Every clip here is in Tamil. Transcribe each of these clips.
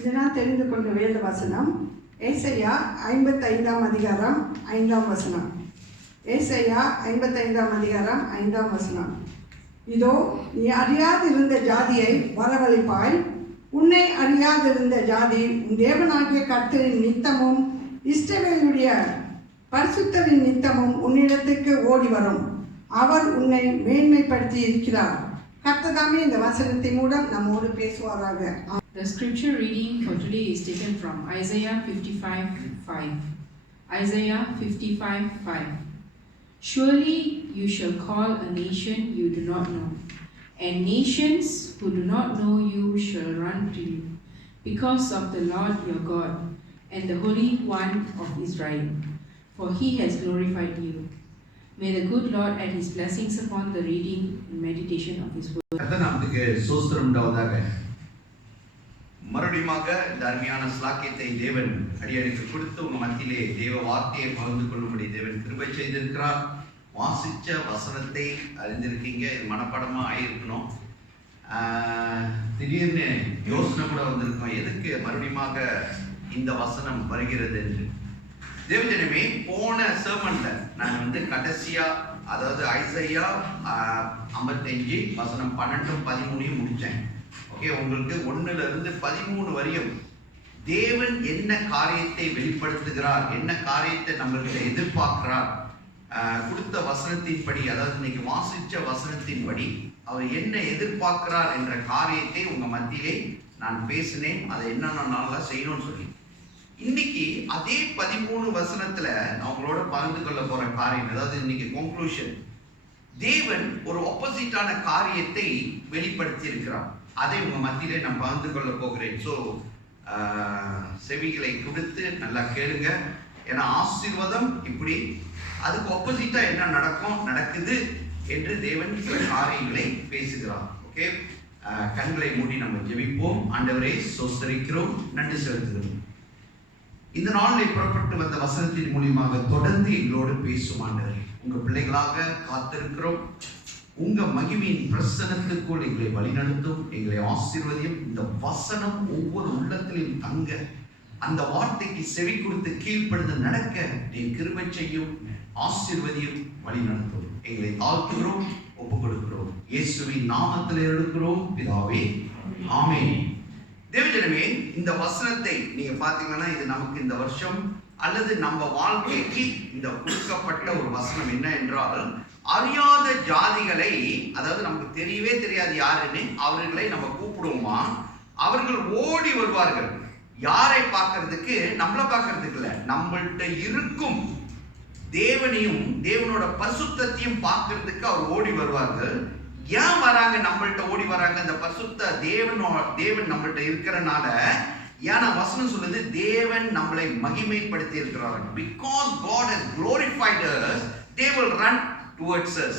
இதனால் தெரிந்து கொண்ட வேத வசனம் ஏசாயா 55ஆம் அதிகாரம் 5ஆம் வசனம். ஏசாயா 55ஆம் அதிகாரம் 5ஆம் வசனம். இதோ நீ அறியாதிருந்த ஜாதியை வரவழைப்பாய், உன்னை அறியாதிருந்த ஜாதி உன் தேவனாகிய கர்த்தரின் நித்தமும் இஸ்ரவேலுடைய பரிசுத்தரின் நித்தமும் உன்னிடத்துக்கு ஓடி வரும். அவர் உன்னை மேன்மைப்படுத்தி இருக்கிறார். கர்த்ததாமே இந்த வசனத்தின் மூலம் நம்மோடு பேசுவாராக. The scripture reading for today is taken from Isaiah 55:5. Isaiah 55:5. Surely you shall call a nation you do not know, and nations who do not know you shall run to you, because of the Lord your God and the Holy One of Israel, for he has glorified you. May the good Lord add his blessings upon the reading and meditation of his word. கர்த்தருக்கு ஸ்தோத்திரம் உண்டாவதாக. மறுபடியுமாக இந்த அருமையான ஸ்லாக்கியத்தை தேவன் அடியடிக்கு கொடுத்து உங்க மத்தியிலே தேவ வார்த்தையை பகிர்ந்து கொள்ளும்படி தேவன் கிருபை செய்திருக்கிறார். வாசிச்ச வசனத்தை அறிந்திருக்கீங்க, இது மனப்பாடமா ஆயிருக்கணும். திடீர்னு யோசனை கூட வந்திருக்கோம், எதுக்கு மறுபடியுமாக இந்த வசனம் வருகிறது என்று. தேவஜனமே, போன சர்மன்ல நான் கடைசியா, அதாவது ஐசையா 55 வசனம் 12-13 முடிச்சேன். ஓகே, உங்களுக்கு 1-13 வரையும் தேவன் என்ன காரியத்தை வெளிப்படுத்துகிறார், என்ன காரியத்தை நம்மள்கிட்ட எதிர்பார்க்கிறார், கொடுத்த வசனத்தின்படி, அதாவது இன்னைக்கு வாசிச்ச வசனத்தின்படி அவர் என்ன எதிர்பார்க்கிறார் என்ற காரியத்தை உங்க மத்தியிலே நான் பேசினேன். அதை என்னென்ன செய்யணும்னு சொல்லி இன்னைக்கு அதே 13 வசனத்துல நான் உங்களோட பகிர்ந்து கொள்ள போற காரியம், அதாவது இன்னைக்கு கன்க்ளூஷன், தேவன் ஒரு ஆப்போசிட்டான காரியத்தை வெளிப்படுத்தி இருக்கிறார். அதை உங்க மத்தியிலே நான் பகிர்ந்து கொள்ள போகிறேன். ஸோ செவிகளை கொடுத்து நல்லா கேளுங்க. ஏன்னா ஆசீர்வாதம் இப்படி, அதுக்கு ஆப்போசிட்டா என்ன நடக்குது என்று தேவன் சில காரியங்களை பேசுகிறார். ஓகே, கண்களை மூடி நம்ம ஜெபிப்போம். ஆண்டவரே, ஸ்தோத்திரிக்கிறோம், நன்றி செலுத்துகிறோம். இந்த நாளில் புறப்பட்டு வந்த வசனத்தின் மூலியமாக தொடர்ந்து எங்களோடு பேசும் ஆண்டவரே. உங்க பிள்ளைகளாக காத்திருக்கிறோம். உங்க மகிமையின் பிரசன்னத்துக்குள் எங்களை வழிநடத்தும், எங்களை ஆசீர்வதியும். இந்த வசனம் ஒவ்வொரு உள்ளத்திலும் தங்க, அந்த வார்த்தைக்கு செவி கொடுத்து கீழ்ப்படுத்த நடக்க நீ கிருபை செய்யும், ஆசீர்வதியும், வழிநடத்தும். எங்களை தாழ்த்துகிறோம், ஒப்புக் கொடுக்கிறோம். இயேசுவின் நாமத்தில் எடுக்கிறோம் பிதாவே, ஆமென். தேவஜனமே, இந்த வசனத்தை நீங்க பாத்தீங்கன்னா இது நமக்கு இந்த வருஷம் அல்லது நம்ம வாழ்க்கைக்கு இந்த கொடுக்கப்பட்ட ஒரு வசனம் என்ன என்றால், அறியாத ஜாதிகளை, அதாவது நமக்கு தெரியவே தெரியாது யாருன்னு, அவர்களை நம்ம கூப்பிடுவோமா, அவர்கள் ஓடி வருவார்கள். யாரை பார்க்கறதுக்கு? நம்மளை பார்க்கறதுக்கு இல்ல, நம்மள்கிட்ட இருக்கும் தேவனையும் தேவனோட பரிசுத்தத்தையும் பார்க்கறதுக்கு அவர் ஓடி வருவார்கள். ஏன் வராங்க? நம்மள்கிட்ட ஓடி வராங்க, அந்த பரிசுத்த தேவன் நம்மள்கிட்ட இருக்கிறனால. ஏன்னா வசனம் சொல்லுது, தேவன் நம்மளை மகிமைப்படுத்தி இருக்கிறார்கள். Because God has glorified us, they will run towards us.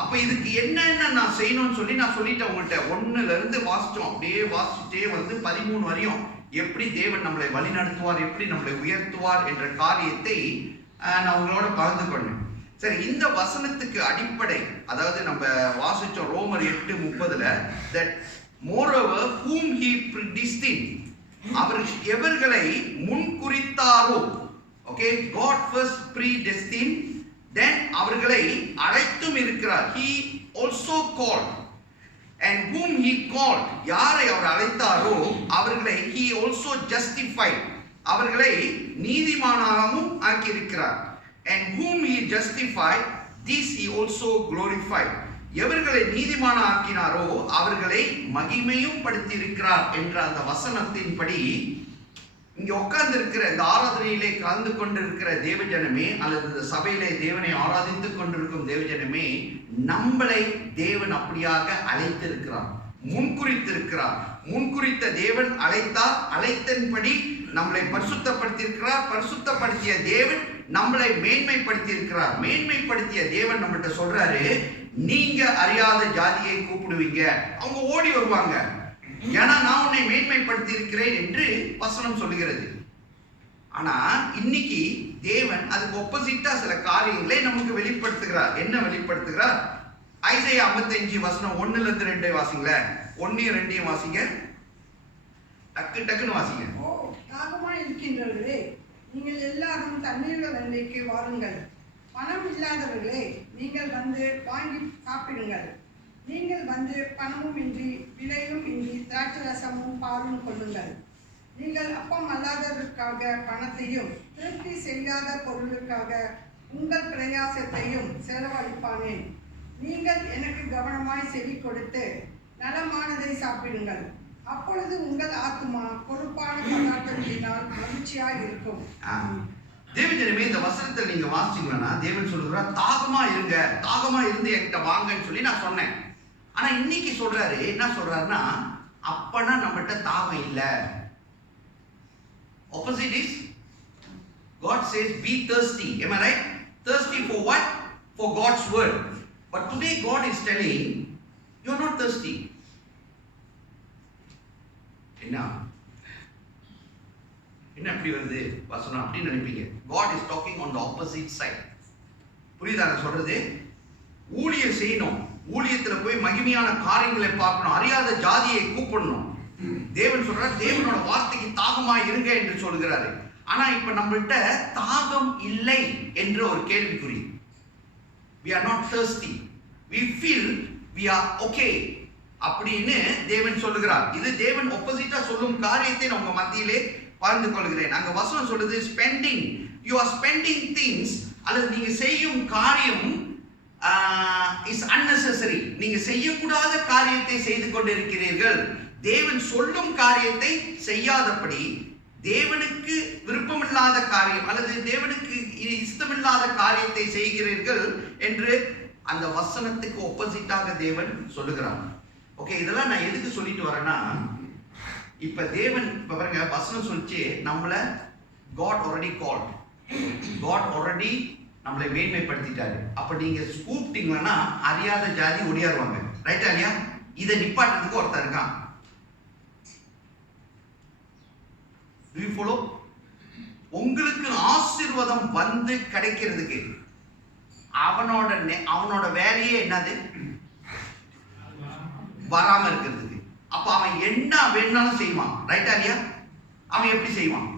அப்ப இதுக்கு என்னென்ன நான் செய்யணும்னு சொல்லி நான் சொல்லிட்டேன் உங்கள்கிட்ட. 1ல வாசிச்சோம், அப்படியே வாசிச்சுட்டே 13 வரையும் எப்படி தேவன் நம்மளை வழி நடத்துவார், எப்படி நம்மளை உயர்த்துவார் என்ற காரியத்தை நான் உங்களோட பகிர்ந்து கொண்டேன். சரி, இந்த வசனத்துக்கு அடிப்படை, அதாவது நம்ம வாசிச்சோம் ரோமர் 8:30, that moreover whom he predestined, அவர் எவர்களை முன்குறித்தாரோ, okay, God first predestined, then அவர்களை அழைத்தும் இருக்கிறார். He also called, and whom he called, யாரை அவர் அழைத்தாரோ அவர்களை he also justified, அவர்களை நீதிமானாகவும் ஆக்கியிருக்கிறார். And whom he justified, this he also glorified, எவர்களை நீதிமான ஆக்கினாரோ அவர்களை மகிமையும் படுத்தி இருக்கிறார் என்ற அந்த வசனத்தின்படி இங்க உட்கார்ந்து இருக்கிற இந்த ஆராதனையிலே கலந்து கொண்டிருக்கிற தேவஜனமே, அல்லது இந்த சபையிலே தேவனை ஆராதித்துக் கொண்டிருக்கும் தேவஜனமே, நம்மளை தேவன் அப்படியாக அழைத்திருக்கிறார், முன்குறித்திருக்கிறார். முன்குறித்த தேவன் அழைத்தார், அழைத்தன்படி நம்மளை பரிசுத்தப்படுத்தியிருக்கிறார். பரிசுத்தப்படுத்திய தேவன் நம்மளை மேன்மைப்படுத்தி இருக்கிறார். மேன்மைப்படுத்திய தேவன் நம்மகிட்ட சொல்றாரு, நீங்க அறியாத ஜாதியை கூப்பிடுவீங்க, அவங்க ஓடி வருவாங்க, ஏன்னா நான் உன்னை மேன்மைப்படுத்தி இருக்கிறேன் என்று வசனம் சொல்லுகிறது. ஆனா இன்னைக்கு தேவன் அதுக்கு ஆப்போசிட்டா சில காரியங்களை நமக்கு வெளிப்படுத்துகிறார். என்ன வெளிப்படுத்துகிறார்? ஐசையா 55 வசனம் 1-2 வாசிங்களேன். 1-2 வாசிங்க. டக்குன்னு வாசிங்க. ஓ தாகமாய் இருக்கின்றவர்களே, நீங்கள் எல்லாரும் தண்ணீர்கள் அன்றைக்கு வாருங்கள். பணம் இல்லாதவர்களே, நீங்கள் வந்து வாங்கி சாப்பிடுங்கள். நீங்கள் வந்து பணமும் இன்றி விலையும் இன்றி திராட்சை ரசமும் பாலும் கொள்ளுங்கள். நீங்கள் அப்பம் அல்லாததற்காக பணத்தையும் திருப்தி செய்யாத பொருளுக்காக உங்கள் பிரயாசத்தையும் செலவழிப்பானேன். நீங்கள் எனக்கு கவனமாய் செவி கொடுத்து நலமானதை சாப்பிடுங்கள். அப்பொழுது உங்கள் ஆத்மா பொறுப்பான பதார்த்தத்தினால் மகிழ்ச்சியாக இருக்கும். தேவஜனமே, இந்த வசனத்தை நீங்க வாசிச்சீங்கன்னா தேவன் சொல்லுகிறார், தாகமா இருங்க, தாகமா இருந்து என்கிட்ட வாங்கன்னு சொல்லி நான் சொன்னேன். ஆனா இன்னைக்கு சொல்றாரு, என்ன சொல்றாருன்னா, அப்பனா நம்மகிட்ட தாகம் இல்ல. Opposite is God says be thirsty. Am I right? Thirsty for what? For God's word. But today God is telling you are not thirsty. என்ன அப்படி வருது வசனம் அப்படின்னு நினைப்பீங்க. God is talking on the opposite side. புரியுதா நான் சொல்றது? ஊழியம் செய்யணும், ஊழியத்துல போய் மகிமையான காரியங்களை பார்க்கணும், அறியாத ஜாதியை கூப்பிடணும். தேவன் சொல்றார், தேவனோட வார்த்தைக்கு தாகமா இருங்க என்று சொல்கிறாரு. ஆனா இப்ப நம்மள்ட்ட தாகம் இல்லை என்ற ஒரு கேள்விக்குறி. We are not thirsty. We feel we are okay அப்படின்னு தேவன் சொல்லுகிறார். இது தேவன் ஆப்போசிட்டா சொல்லும் காரியத்தை நான் உங்க மத்தியிலே பகிர்ந்து கொள்கிறேன். அங்க வசனம் சொல்லுது, spending, you are spending things, அல்லது நீங்க செய்யும் காரியம் is unnecessary. நீங்க செய்யக்கூடாத காரியத்தை செய்து கொண்டிருக்கிறீர்கள். தேவன் சொல்லும் காரியத்தை செய்யாதபடி, தேவனுக்கு விருப்பமில்லாத காரியம் அல்லது தேவனுக்கு இஷ்டமில்லாத காரியத்தை செய்கிறீர்கள் என்று அந்த வசனத்துக்கு ஆப்போசிட்டாக தேவன் சொல்லுகிறார். ஓகே, இதெல்லாம் நான் எதுக்கு சொல்லிட்டு வரேன்னா, இப்ப தேவன் இப்ப பாருங்க வசனம் சொல்லிச்சு, நம்மள God already called, God already நம்மளை மேன்மைப்படுத்திட்டாரு. அப்ப நீங்க கூப்பிட்டீங்கன்னா அறியாத ஜாதி ஒடியாருவாங்க. ரைட்டா இல்லையா? இதை நிப்பாட்டுறதுக்கு ஒருத்தர் இருக்கான். Do you follow? உங்களுக்கு ஆசீர்வாதம் வந்து கிடைக்கிறதுக்கு அவனோட வேலையே என்னது? வராம இருக்கிறதுக்கு. அப்ப அவன் என்ன வேணாலும் செய்வான். ரைட்டா இல்லையா? அவன் எப்படி செய்வான்?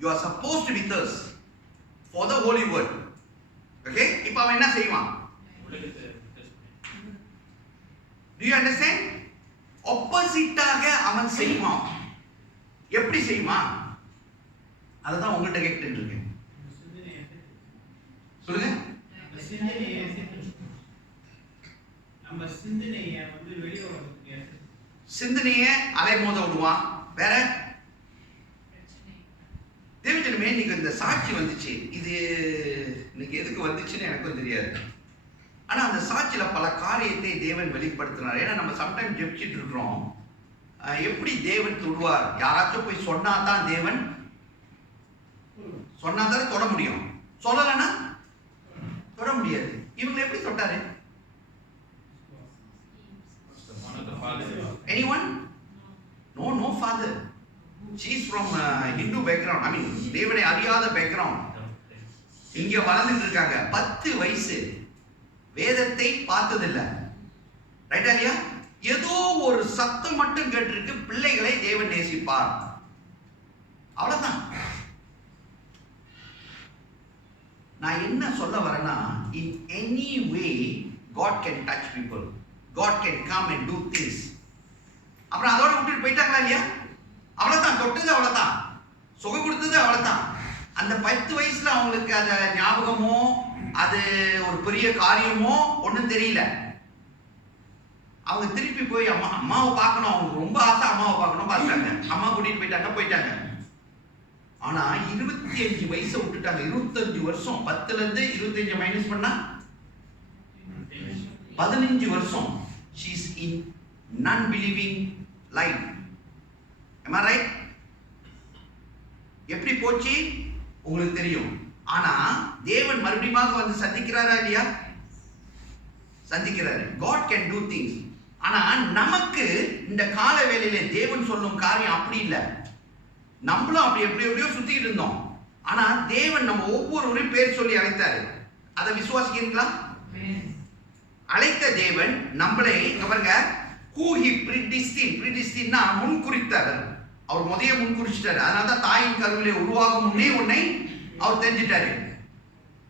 You are supposed to be thirst for the holy word. Okay? இப்ப அவன் என்ன செய்வான்? Do you understand? ஆப்போசிட்டாக அவன் செய்வான். எப்படி செய்வான்? அதுதான் உங்கள்கிட்ட கேட்டுட்டு இருக்கேன். சொல்லுங்க. சிந்தனைய அலைமோத விடுவான். வேற தேவஜனமே, இன்னைக்கு இந்த சாட்சி வந்துச்சு. இது இன்னைக்கு எதுக்கு வந்துச்சுன்னு எனக்கும் தெரியாது. ஆனா அந்த சாட்சியில பல காரியத்தை தேவன் வெளிப்படுத்தினார். ஏன்னா நம்ம சம்டைம் ஜெபிச்சிட்டு இருக்கிறோம், எப்படி தேவன் தொடுவார்? யாராச்சும் போய் சொன்னாதான் தேவன் சொன்னாதான் தொட முடியும், சொல்லலைன்னா தொட முடியாது. இவங்க எப்படி தொட்டாரு? Anyone? No father. She is from Hindu background. I mean, தேவனை அறியாத background. இங்க வளர்ந்துட்டு இருக்காங்க. 10 வயசு, வேதத்தை பார்த்ததில்லை. ரைட்டா இல்லையா? ஏதோ ஒரு சத்தம் மட்டும் கேட்டிருக்கு, பிள்ளைகளை தேவன் நேசிப்பார். அவ்வளவுதான். நான் என்ன சொல்ல வரேன்னா, in any way God can touch people. God can come and do things. அப்புறம் அதோட விட்டுட்டு போயிட்டாங்களா இல்லையா? அவ்வளவுதான். தொட்டது அவ்வளவுதான், சுகம் கொடுத்தது அவ்வளவுதான். அந்த 10 வயசுல அவங்களுக்கு அத ஞாபகமோ அது ஒரு பெரிய காரியமோ ஒன்றும் தெரியல. அவங்க திருப்பி போய் அம்மாவை பார்க்கணும், அவங்களுக்கு ரொம்ப ஆசை அம்மாவை பார்க்கணும், பார்த்தாங்க. அம்மா கூட்டிட்டு போயிட்டாங்க. ஆனா 25 வயசை விட்டுட்டாங்க. 25 வருஷம். 10ல இருந்து 25 மைனஸ் பண்ணா 15 வருஷம். She is in non-believing life. Am I right? எப்படி போச்சு உங்களுக்கு தெரியும். ஆனா தேவன் மறுபடியும் வந்து சந்திக்கிறாரா இல்லையா? சந்திக்கிறாரு. God can do things. ஆனா நமக்கு இந்த கால வேளையில தேவன் சொல்லும் காரியம் அப்படி இல்லை. நம்மளும் அப்படி எப்படியோ சுத்திட்டு இருந்தோம். ஆனா தேவன் நம்ம ஒவ்வொருவரையும் பேர் சொல்லி அழைத்தாரு. அதை விசுவாசிக்கிறீங்களா? அழைத்த தேவன் நம்மளை இங்க பாருங்க, who he predestined முன்குறித்தார். அவர் முதல்ல முன்குறிச்சிட்டாரு. அதனால தான் தாயின் கருவிலே உருவாகும் முன்னே உன்னை அவர் தெரிஞ்சிட்டாரு.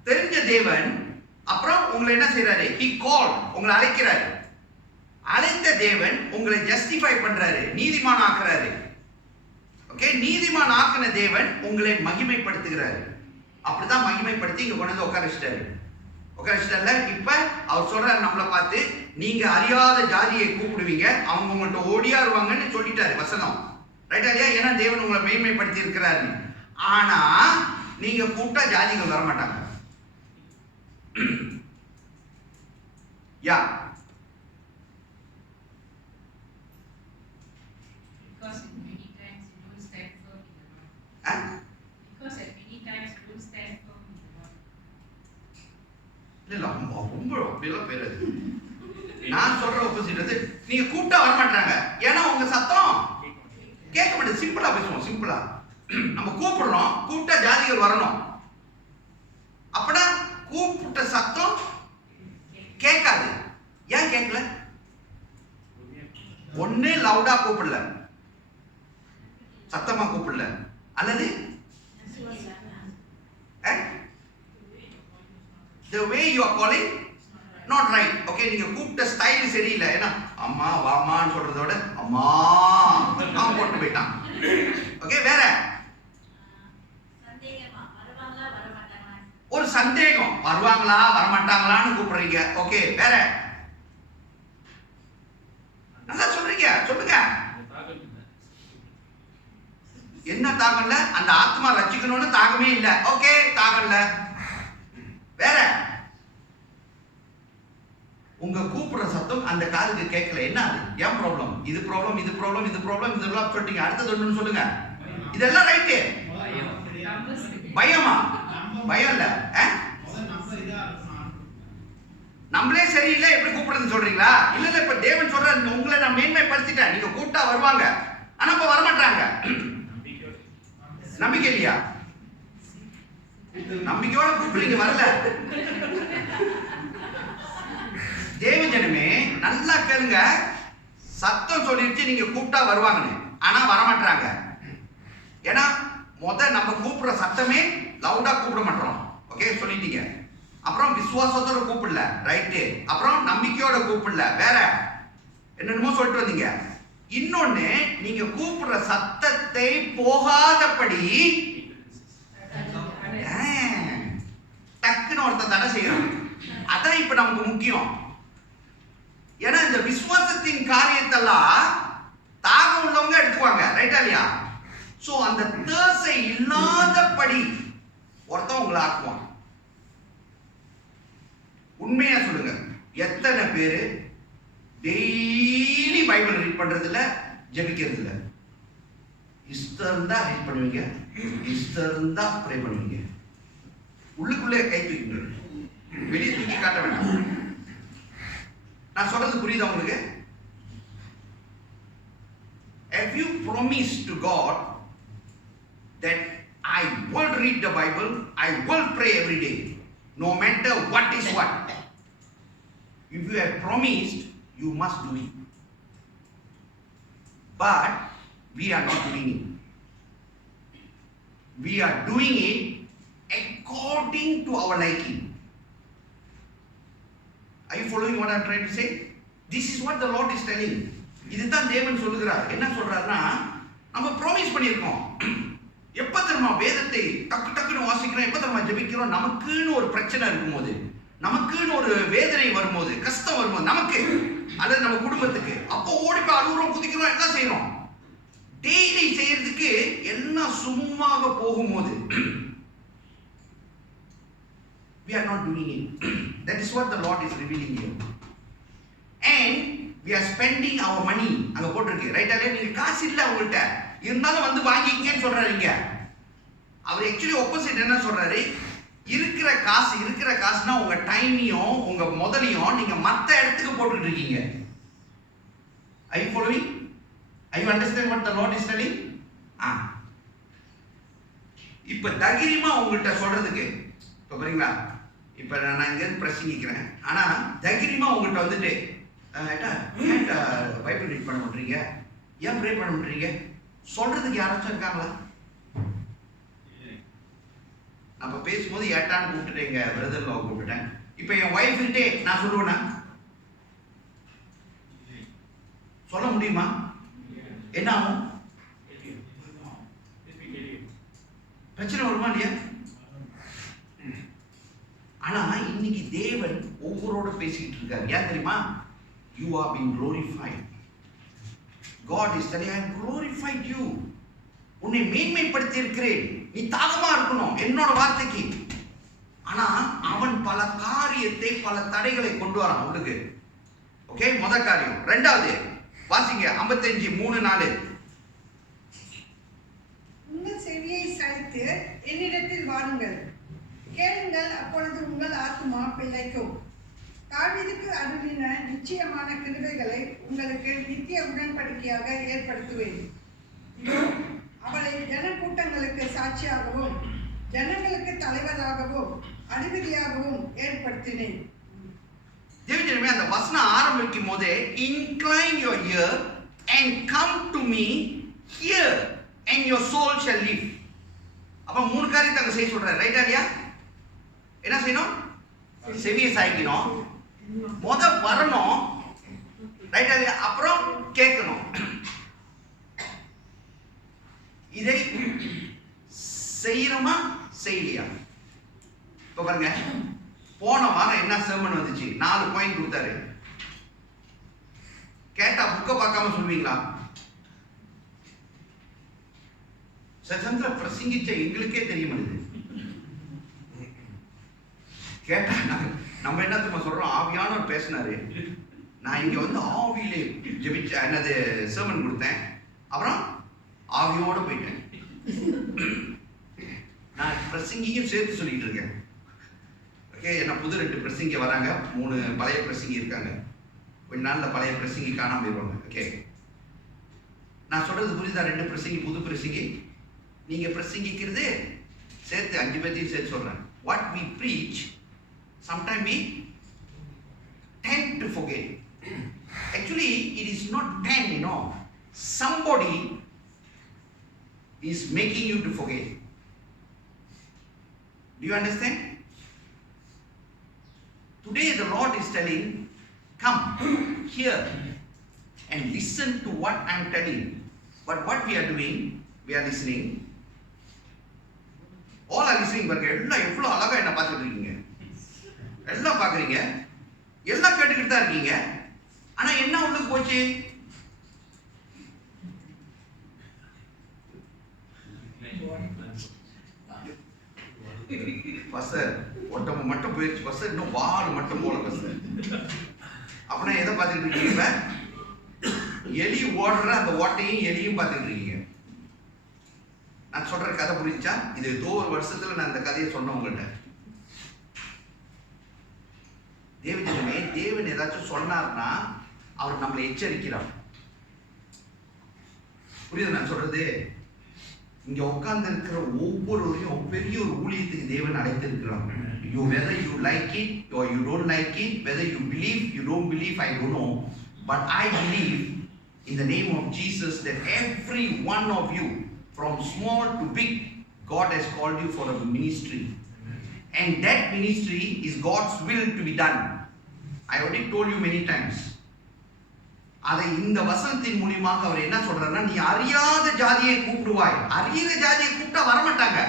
தெரிஞ்ச தேவன் அப்புறம் உங்களை என்ன செய்யறாரு? he called, உங்களை அழைக்கிறாரு. அழைத்த தேவன் உங்களை ஜஸ்டிஃபை பண்றாரு, நீதிமான் ஆக்குறாரு. ஓகே, நீதிமான் ஆக்கின தேவன் உங்களை மகிமைப்படுத்துகிறாரு. அப்படிதான் மகிமைப்படுத்தி இங்க கொண்டு வந்து உட்காரிச்சிட்டாரு. இப்ப அவர் சொல்றாரு நம்மளை பார்த்து, நீங்க அறியாத ஜாதியை கூப்பிடுவீங்க, அவங்க உங்கள்கிட்ட ஓடியாருவாங்கன்னு சொல்லிட்டாரு வசனம். ரைட்டா இல்லையா? ஏன்னா தேவன் உங்களை மேன்மைப்படுத்தி இருக்கிறாரு. ஆனா நீங்க கூப்பிட்டா ஜாதிகள் வரமாட்டாங்க. யா, Because at many times you don't stand firm in the Lord. Because at many times you don't stand firm in the Lord. இல்ல ரொம்ப அப்படியெல்லாம் பேராது. நான் சொல்ற ஆப்போசிட் அது. நீங்க கூப்பிட்டா வரமாட்டாங்க, ஏன்னா உங்க சத்தம் கேட்க மாட்டேது. சிம்பிளா பேசுவோம், சிம்பிளா. நம்ம கூப்பிடுறோம், கூப்பிட்டா ஜாதிகள் வரணும். அப்பனா கூப்பிட்ட சத்தம் கேட்காது. ஏன் கேட்கல? ஒண்ணே லவுடா கூப்பிடல, சத்தமா கூப்பிடல, அல்லது the way you are calling not right. Okay, நீங்க கூப்பிட்ட ஸ்டைல் சரியில்லை. ஏன்னா அம்மா வாமான்னு சொல்றத விட அம்மா நான் போட்டு போயிட்டான். ஓகே, வேற ஒரு சந்தேகம், வருவாங்களா வரமாட்டாங்களான்னு கூப்பிடுறீங்க. ஓகே, வேற நல்லா சொல்றீங்க, சொல்லுங்க. என்ன தாகம் இல்ல? அந்த ஆத்மா ரட்சிக்கணும்னு தாகமே இல்ல. ஓகே, தாகம் இல்ல. வேற உங்க கூப்பிடுற சத்தம் அந்த காதுக்கு கேட்கல. என்ன அது? ஏன் ப்ராப்ளம்? இது ப்ராப்ளம், இது ப்ராப்ளம், இது ப்ராப்ளம், இதெல்லாம் சொல்லிட்டீங்க. அடுத்தது ஒண்ணுன்னு சொல்லுங்க. இதெல்லாம் ரைட்டு. பயமா? பயம் இல்ல. நம்மளே சரியில்லை, எப்படி கூப்பிடுறதுன்னு சொல்றீங்களா? இல்ல இல்ல, இப்ப தேவன் சொல்ற உங்களை நான் மேன்மைப்படுத்திட்டேன், நீங்க கூப்பிட்டா வருவாங்க, ஆனா இப்ப வரமாட்டாங்க. நம்பிக்கை இல்லையா? நம்பிக்கையோட கூப்பிடுறீங்க, வரல. தேவ ஜனமே நல்லா கேளுங்க, சத்தம் சொல்லிடுச்சு நீங்க கூப்பிட்டா வருவாங்கன்னு, ஆனா வரமாட்டாங்க. ஏன்னா நம்ம கூப்பிடுற சத்தமே லவுடா கூப்பிட மாட்டோம். ஓகே, சொல்லிட்டீங்க. அப்புறம் விசுவாசத்தோட கூப்பிடல, ரைட்டு. அப்புறம் நம்பிக்கையோட கூப்பிடல, வேற என்னென்னமோ சொல்லிட்டு வந்தீங்க. இன்னொன்னு, நீங்க கூப்பிடுற சத்தத்தை போகாதபடி டக்குன்னு ஒருத்தன் தடை செய்யணும். அதான் இப்ப நமக்கு முக்கியம். ஏன்னா இந்த விசுவாசத்தின் காரியத்தெல்லாம் தாகம் உள்ளவங்க எடுத்துக்குவாங்க, ரைட்டா இல்லையா? சோ அந்த தேசை இல்லாதபடி ஒருத்தன் உங்களை ஆக்குவான். உண்மையா சொல்லுங்க, எத்தனை பேரு டெய்லி பைபிள் ரீட் பண்றது இல்ல, ஜெபிக்கிறது இல்ல? இஷ்டம் இருந்தா ரீட் பண்ணுவீங்க, இஷ்டம் இருந்தா ப்ரே பண்ணுவீங்க. உள்ளுக்குள்ளே கை தூக்கிங்க, வெளியே தூக்கி காட்ட வேண்டாம். நான் சொல்றது புரியுதா உங்களுக்கு? Have you promised to God that I will read the Bible, I will pray every day, no matter what is what? If you have promised, you must do it. But we are not doing it. We are doing it according to our liking. Are you following what I am trying to say? This is what the Lord is telling. இதுதான் தேவன் சொல்லுகிறார். என்ன சொல்றாருன்னா, நம்ம ப்ராமிஸ் பண்ணியிருக்கோம். எப்ப தெரியுமா வேதத்தை டக்கு டக்குன்னு வாசிக்கிறோம், எப்ப தெரியுமா ஜெபிக்கிறோம்? நமக்குன்னு ஒரு பிரச்சனை இருக்கும்போது, நமக்குன்னு ஒரு வேதனை வரும்போது, கஷ்டம் வரும்போது, நமக்கு அல்லது நம்ம குடும்பத்துக்கு, அப்போ ஓடி போய் அழுகுறோம், குதிக்கிறோம், எல்லாம் செய்யறோம். டெய்லி செய்யறதுக்கு எல்லாம் சும்மாக போகும்போது we are not doing it. That is what the Lord is revealing here. And we are spending our money. அங்க போட்டுருக்கு, ரைட்டா? நீங்க காசு இல்ல உங்கள்கிட்ட, இருந்தாலும் வந்து வாங்கிக்கன்னு சொல்றாருங்க. அவர் ஆக்சுவலி ஆப்போசிட் என்ன சொல்றாரு? இருக்கிற காசுனா உங்க டைமையும் உங்க முதலையும் நீங்க மத்த இடத்துக்கு போட்டுட்டு இருக்கீங்க. Are you following? Are you understand what the Lord is telling? இப்ப தைரியமா உங்கள்கிட்ட சொல்றதுக்கு, இப்ப பாருங்களா, இப்போ நான் இங்கேருந்து பிரசங்கிக்கிறேன், ஆனால் தைரியமாக உங்கள்கிட்ட வந்துட்டு ஏன் பைபிள் ரீட் பண்ண மாட்டீங்க, ஏன் ப்ரே பண்ண மாட்டீங்க சொல்கிறதுக்கு யாராச்சும் இருக்காங்களா? நம்ம பேசும்போது ஏட்டான்னு கூப்பிட்டுட்டேன், எங்கள் பிரதர்ல கூப்பிட்டுட்டேன். இப்போ என் ஒய்ஃப்கிட்டே நான் சொல்லுவேன்னா சொல்ல முடியுமா? என்ன ஆகும்? பிரச்சனை வருமா இல்லையா? ஆனா இன்னைக்கு தேவன் ஒவ்வொருவரோட பேசிக்கிட்டு இருக்காரு. ஏன் தெரியுமா? You are being glorified. God is telling, I have glorified you. உன்னை மேன்மைப்படுத்தி இருக்கிறேன், நீ தாகமா இருக்கணும் என்னோட வார்த்தைக்கு. ஆனா அவன் பல காரியத்தை, பல தடைகளை கொண்டு வரான் உங்களுக்கு. ஓகே, முதல் காரியம். ரெண்டாவது வாசிங்க 55:3-4. உங்கள் செவியை சாய்த்து என்னிடத்தில் வாருங்கள், கேளுங்கள், அப்பொழுது உங்கள் ஆத்துமா பிழைக்கும். தாவீதுக்கு அருளின நிச்சயமான கிருபைகளை உங்களுக்கு நித்திய உடன்படிக்கையாக ஏற்படுத்துவேன். இதோ அவளை ஜனக்கூட்டங்களுக்கு சாட்சியாகவும் ஜனங்களுக்கு தலைவராகவும் அதிபதியாகவும் ஏற்படுத்தினேன். தேவஜனமே, அந்த வசனம் ஆரம்பிக்கும் போதே incline your ear and come to me here and your soul shall live. அப்ப மூணு காரியத்தை அங்க செய்ய சொல்றாரு. ரைட்டா இல்லையா? என்ன செய்யணும்? செவியை சாய்க்கணும், முத வரணும், ரைட்டா இல்லையா? அப்புறம் கேட்கணும். இதை செய்யணுமா செய்யலையா? இப்ப பாருங்க, போன வாரம் என்ன sermon வந்துச்சு? 4 பாயிண்ட் கொடுத்தாரு. கேட்டா புக்க பார்க்காம சொல்வீங்களா? சச்சந்திர பிரசங்கிச்ச எங்களுக்கே தெரிய மாட்டேது. கேட்டா நம்ம என்ன தெரியுமா சொல்றோம்? ஆவியானவர் பேசினாரு, நான் இங்க வந்து ஆவியிலே ஜெபிச்ச என்னது sermon கொடுத்தேன், அப்புறம் ஆவியோட போயிட்டேன். நான் பிரசங்கியும் சேர்த்து சொல்லிட்டு இருக்கேன். ஓகே, என்ன புது 2 பிரசங்கி வராங்க, 3 பழைய பிரசங்கி இருக்காங்க. கொஞ்ச நாள்ல பழைய பிரசங்கி காணாம போயிடுவாங்க. ஓகே, நான் சொல்றது புரியுதா? 2 பிரசங்கி, புது பிரசங்கி. நீங்க பிரசங்கிக்கிறது சேர்த்து 5 பேர்த்தையும் சேர்த்து சொல்றேன். What we preach, sometimes we tend to forget. Actually, it is not tend, you know. Somebody is making you to forget. Do you understand? Today the Lord is telling, come here and listen to what I am telling. But what we are doing, we are listening. All are listening. எல்லாம் எவ்வளவு அழகா என்ன பார்த்துட்டு இருக்கீங்க, எல்லாம் பார்க்குறீங்க, எல்லாம் கேட்டுக்கிட்டு தான் இருக்கீங்க. ஆனா என்ன உள்ளுக்கு போச்சு? பஸ்ஸர் ஒட்டம்பு மட்டும் போயிடுச்சு, பஸ்ஸர் இன்னும் வால் மட்டும் போல பஸ்ஸர். அப்படின்னா எதை பார்த்துட்டு இருக்கீங்க? எலி ஓடுற அந்த ஓட்டையும் எலியும் பார்த்துட்டு இருக்கீங்க. நான் சொல்ற கதை புரிஞ்சா? இது ஏதோ ஒரு வருஷத்துல நான் இந்த கதையை சொன்ன உங்கள்கிட்ட. தேவஜனமே, தேவன் ஏதாச்சும் சொன்னார்னா அவர் நம்மளை எச்சரிக்கிறார். புரியுது நான் சொல்றது? இங்க உட்கார்ந்து இருக்கிற ஒவ்வொருவரையும் பெரிய ஒரு ஊழியத்துக்கு தேவன் அழைத்திருக்கிறார். You whether you like it or you don't like it, whether you believe, you don't believe, I don't know, but I believe in the name of Jesus that every one of you, from small to big, God has called you for a ministry, and that ministry is God's will to be done. I already told you many times. அதை இந்த வசனத்தின் மூலமாக அவர் என்ன சொல்றாருன்னா, நீ அறியாத ஜாதியை கூப்பிடுவாய். அறியிற ஜாதியை கூப்பிட்டா வரமாட்டாங்க.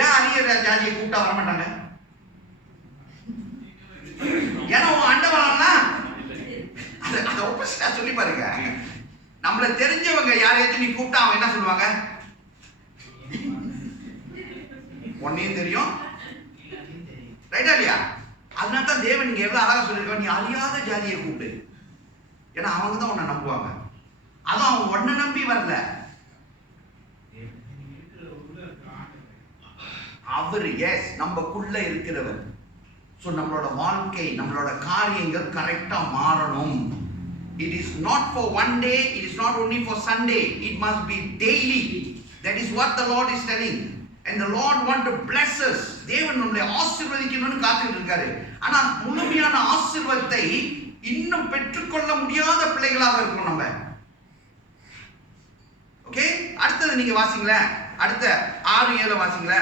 ஏன் அறியிற ஜாதியை கூப்பிட்டா வரமாட்டாங்க? ஏன்னா அண்டவனா அதை ஒப்போசிட்டா சொல்லி பாருங்க. நம்மள தெரிஞ்சவங்க யாரையாச்சும் நீ கூப்பிட்டா அவன் என்ன சொல்லுவாங்க? ஒன்னையும் தெரியும், ரைட்டா இல்லையா? அதனால தான் தேவன் நீங்க எவ்வளவு அழகா சொல்லிருக்க, நீ அறியாத ஜாதியை கூப்பிடு. ஏன்னா அவங்க தான் உன்னை நம்புவாங்க. அதுவும் அவங்க உன்னை நம்பி வரல, அவர் எஸ் நமக்குள்ள இருக்கிறவர். ஸோ நம்மளோட வாழ்க்கை, நம்மளோட காரியங்கள் கரெக்டா மாறணும். It is not for one day, it is not only for Sunday, it must be daily. That is what the Lord is telling. and the Lord want to bless us. தேவன் நம்மை ஆசீர்வதிக்கணும்னு காத்துக்கிட்டு இருக்காரு. ஆனா முழுமையான ஆசீர்வாதத்தை இன்னும் பெற்றுக்கொள்ள முடியாத பிள்ளைகளாக இருக்கோம் நம்ம. ஓகே, அடுத்தது நீங்க வாசிங்களே, அடுத்த 6-7 வாசிங்களே.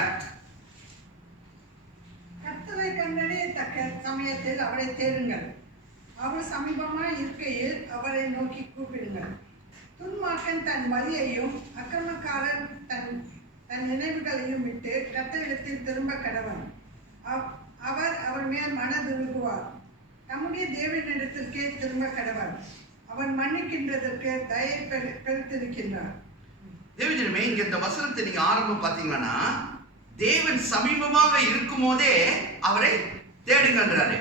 கர்த்தரை கண்டறியத்தக்க சமயத்தில் அவரை தேடுங்கள், அவர் சமீபமாய் இருக்கையில் அவரை நோக்கி கூப்பிடுங்கள். துன்மார்க்கன் தன் வழியையும் அக்கிரமக்காரன் தன் நினைவுகளையும் விட்டு கர்த்தரிடத்தில் திரும்ப கடவன். அவர் மேல் மனதுருகுவார். நம்முடைய தேவனிடத்திற்கே திரும்ப கடவன். அவன் மன்னிக்கின்றதற்கு தயை பெருத்திருக்கின்றார். தேவஜனமே, இங்க இந்த வசனத்தை நீங்க ஆரம்பம் பார்த்தீங்கன்னா, தேவன் சமீபமாக இருக்கும் போதே அவரை தேடுங்கன்றாரு.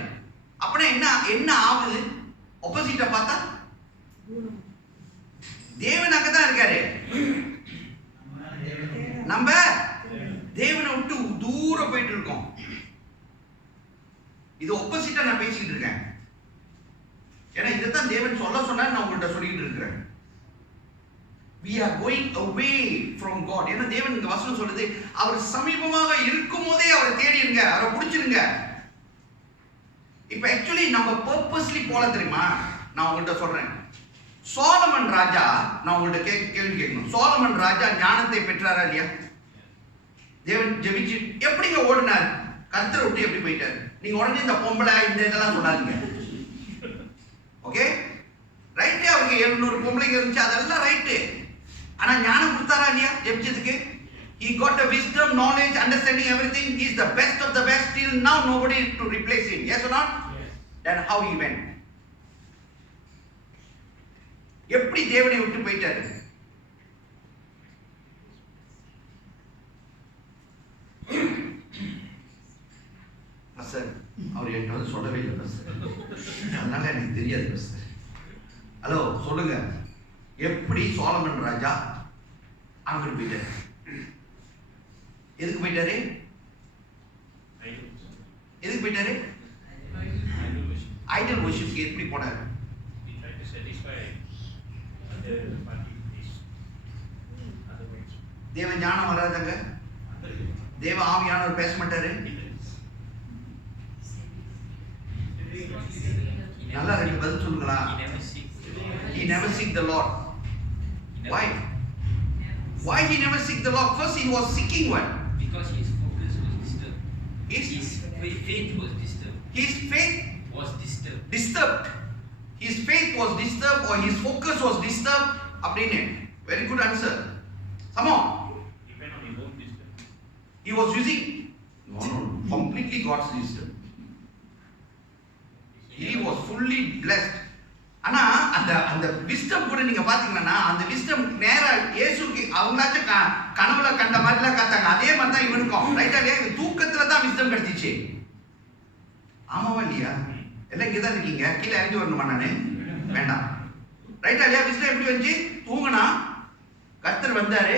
அப்படின்னா என்ன ஆகுது? ஆப்போசிட்டா பார்த்தா தேவன் அங்கதான் இருக்காரு, நம்ம தேவனை விட்டு தூரம் போயிட்டு இருக்கோம். இது ஆப்போசிட்டா நான் பேசிக்கிட்டு இருக்கேன். ஏன்னா இதைத்தான் தேவன் சொல்ல சொன்னார், நான் உங்கள்கிட்ட சொல்லிட்டு இருக்கிறேன். We are going away from God. ஏன்னா தேவன் இந்த வசனம் சொல்லுது, அவர் சமீபமாக இருக்கும் போதே அவரை தேடிடுங்க, அவரை பிடிச்சிருங்க. இப்ப ஆக்சுவலி நம்ம பர்பஸ்லி போல தெரியுமா? நான் உங்கள்கிட்ட சொல்றேன். சோலமன் ராஜா, நான் உங்கள்கிட்ட கேள்வி கேட்கணும். சோலமன் ராஜா ஞானத்தை பெற்றாரா இல்லையா? தேவன் ஜெபிச்சு எப்படிங்க ஓடினார்? கர்த்தரை விட்டு எப்படி போயிட்டார்? நீங்க உடனே இந்த பொம்பளை இந்த இதெல்லாம் சொல்லாதீங்க. ஓகே, ரைட்டு, அவருக்கு 700 பொம்பளைங்க இருந்துச்சு, அதெல்லாம் ரைட்டு. ஆனா ஞானம் கொடுத்தாரா இல்லையா ஜெபிச்சதுக்கு? He got the wisdom, knowledge, understanding, everything. He is the best of the best. Till now nobody to replace him. Yes or not? Yes. Then how he went? எப்படி தேவனை விட்டு போயிட்டாரு? சார், அவர் என்கிட்ட வந்து சொல்லவே இல்லை சார், அதனால எனக்கு தெரியாது சார். ஹலோ, சொல்லுங்க, எப்படி சோலமன் ராஜா அங்கிட்டு போயிட்டாரு? எதுக்கு போயிட்டாரு? எதுக்கு போயிட்டாரு? ஐடல் வர்ஷிப்க்கு எப்படி போனாரு? தேவ ஞானம் வராதங்க, தேவ ஆவியானவர் பேச மாட்டாரு. நல்லா ரெண்டு பதில் சொல்லுங்களா? He never seek the Lord. Why? Why he never seek the Lord? First he was seeking what? Because his focus was disturbed. His faith was disturbed. His faith was disturbed. Disturbed. His faith was disturbed or his focus was disturbed. Appadine. Very good answer. Come on. Depend on his own wisdom. He was using no, completely God's wisdom. He was fully blessed. ஆனா அந்த விஸ்டம் கூட நீங்க பாத்தீங்கன்னா, அந்த விஸ்டம் நேரா இயேசுக்கு அவங்களாச்சும் கனவுல கண்ட மாதிரிலாம் காத்தாங்க, அதே மாதிரி தான் இவனுக்கும். ரைட்டா இல்லையா? இவன் தூக்கத்துல தான் விஸ்டம் கிடைச்சிச்சு. ஆமாவா இல்லையா? எல்லாம் இங்கதான் இருக்கீங்க, கீழே இறங்கி வரணுமா? நானு வேண்டாம். ரைட்டா இல்லையா? விஸ்டம் எப்படி வந்துச்சு? தூங்கினா கர்த்தர் வந்தாரு,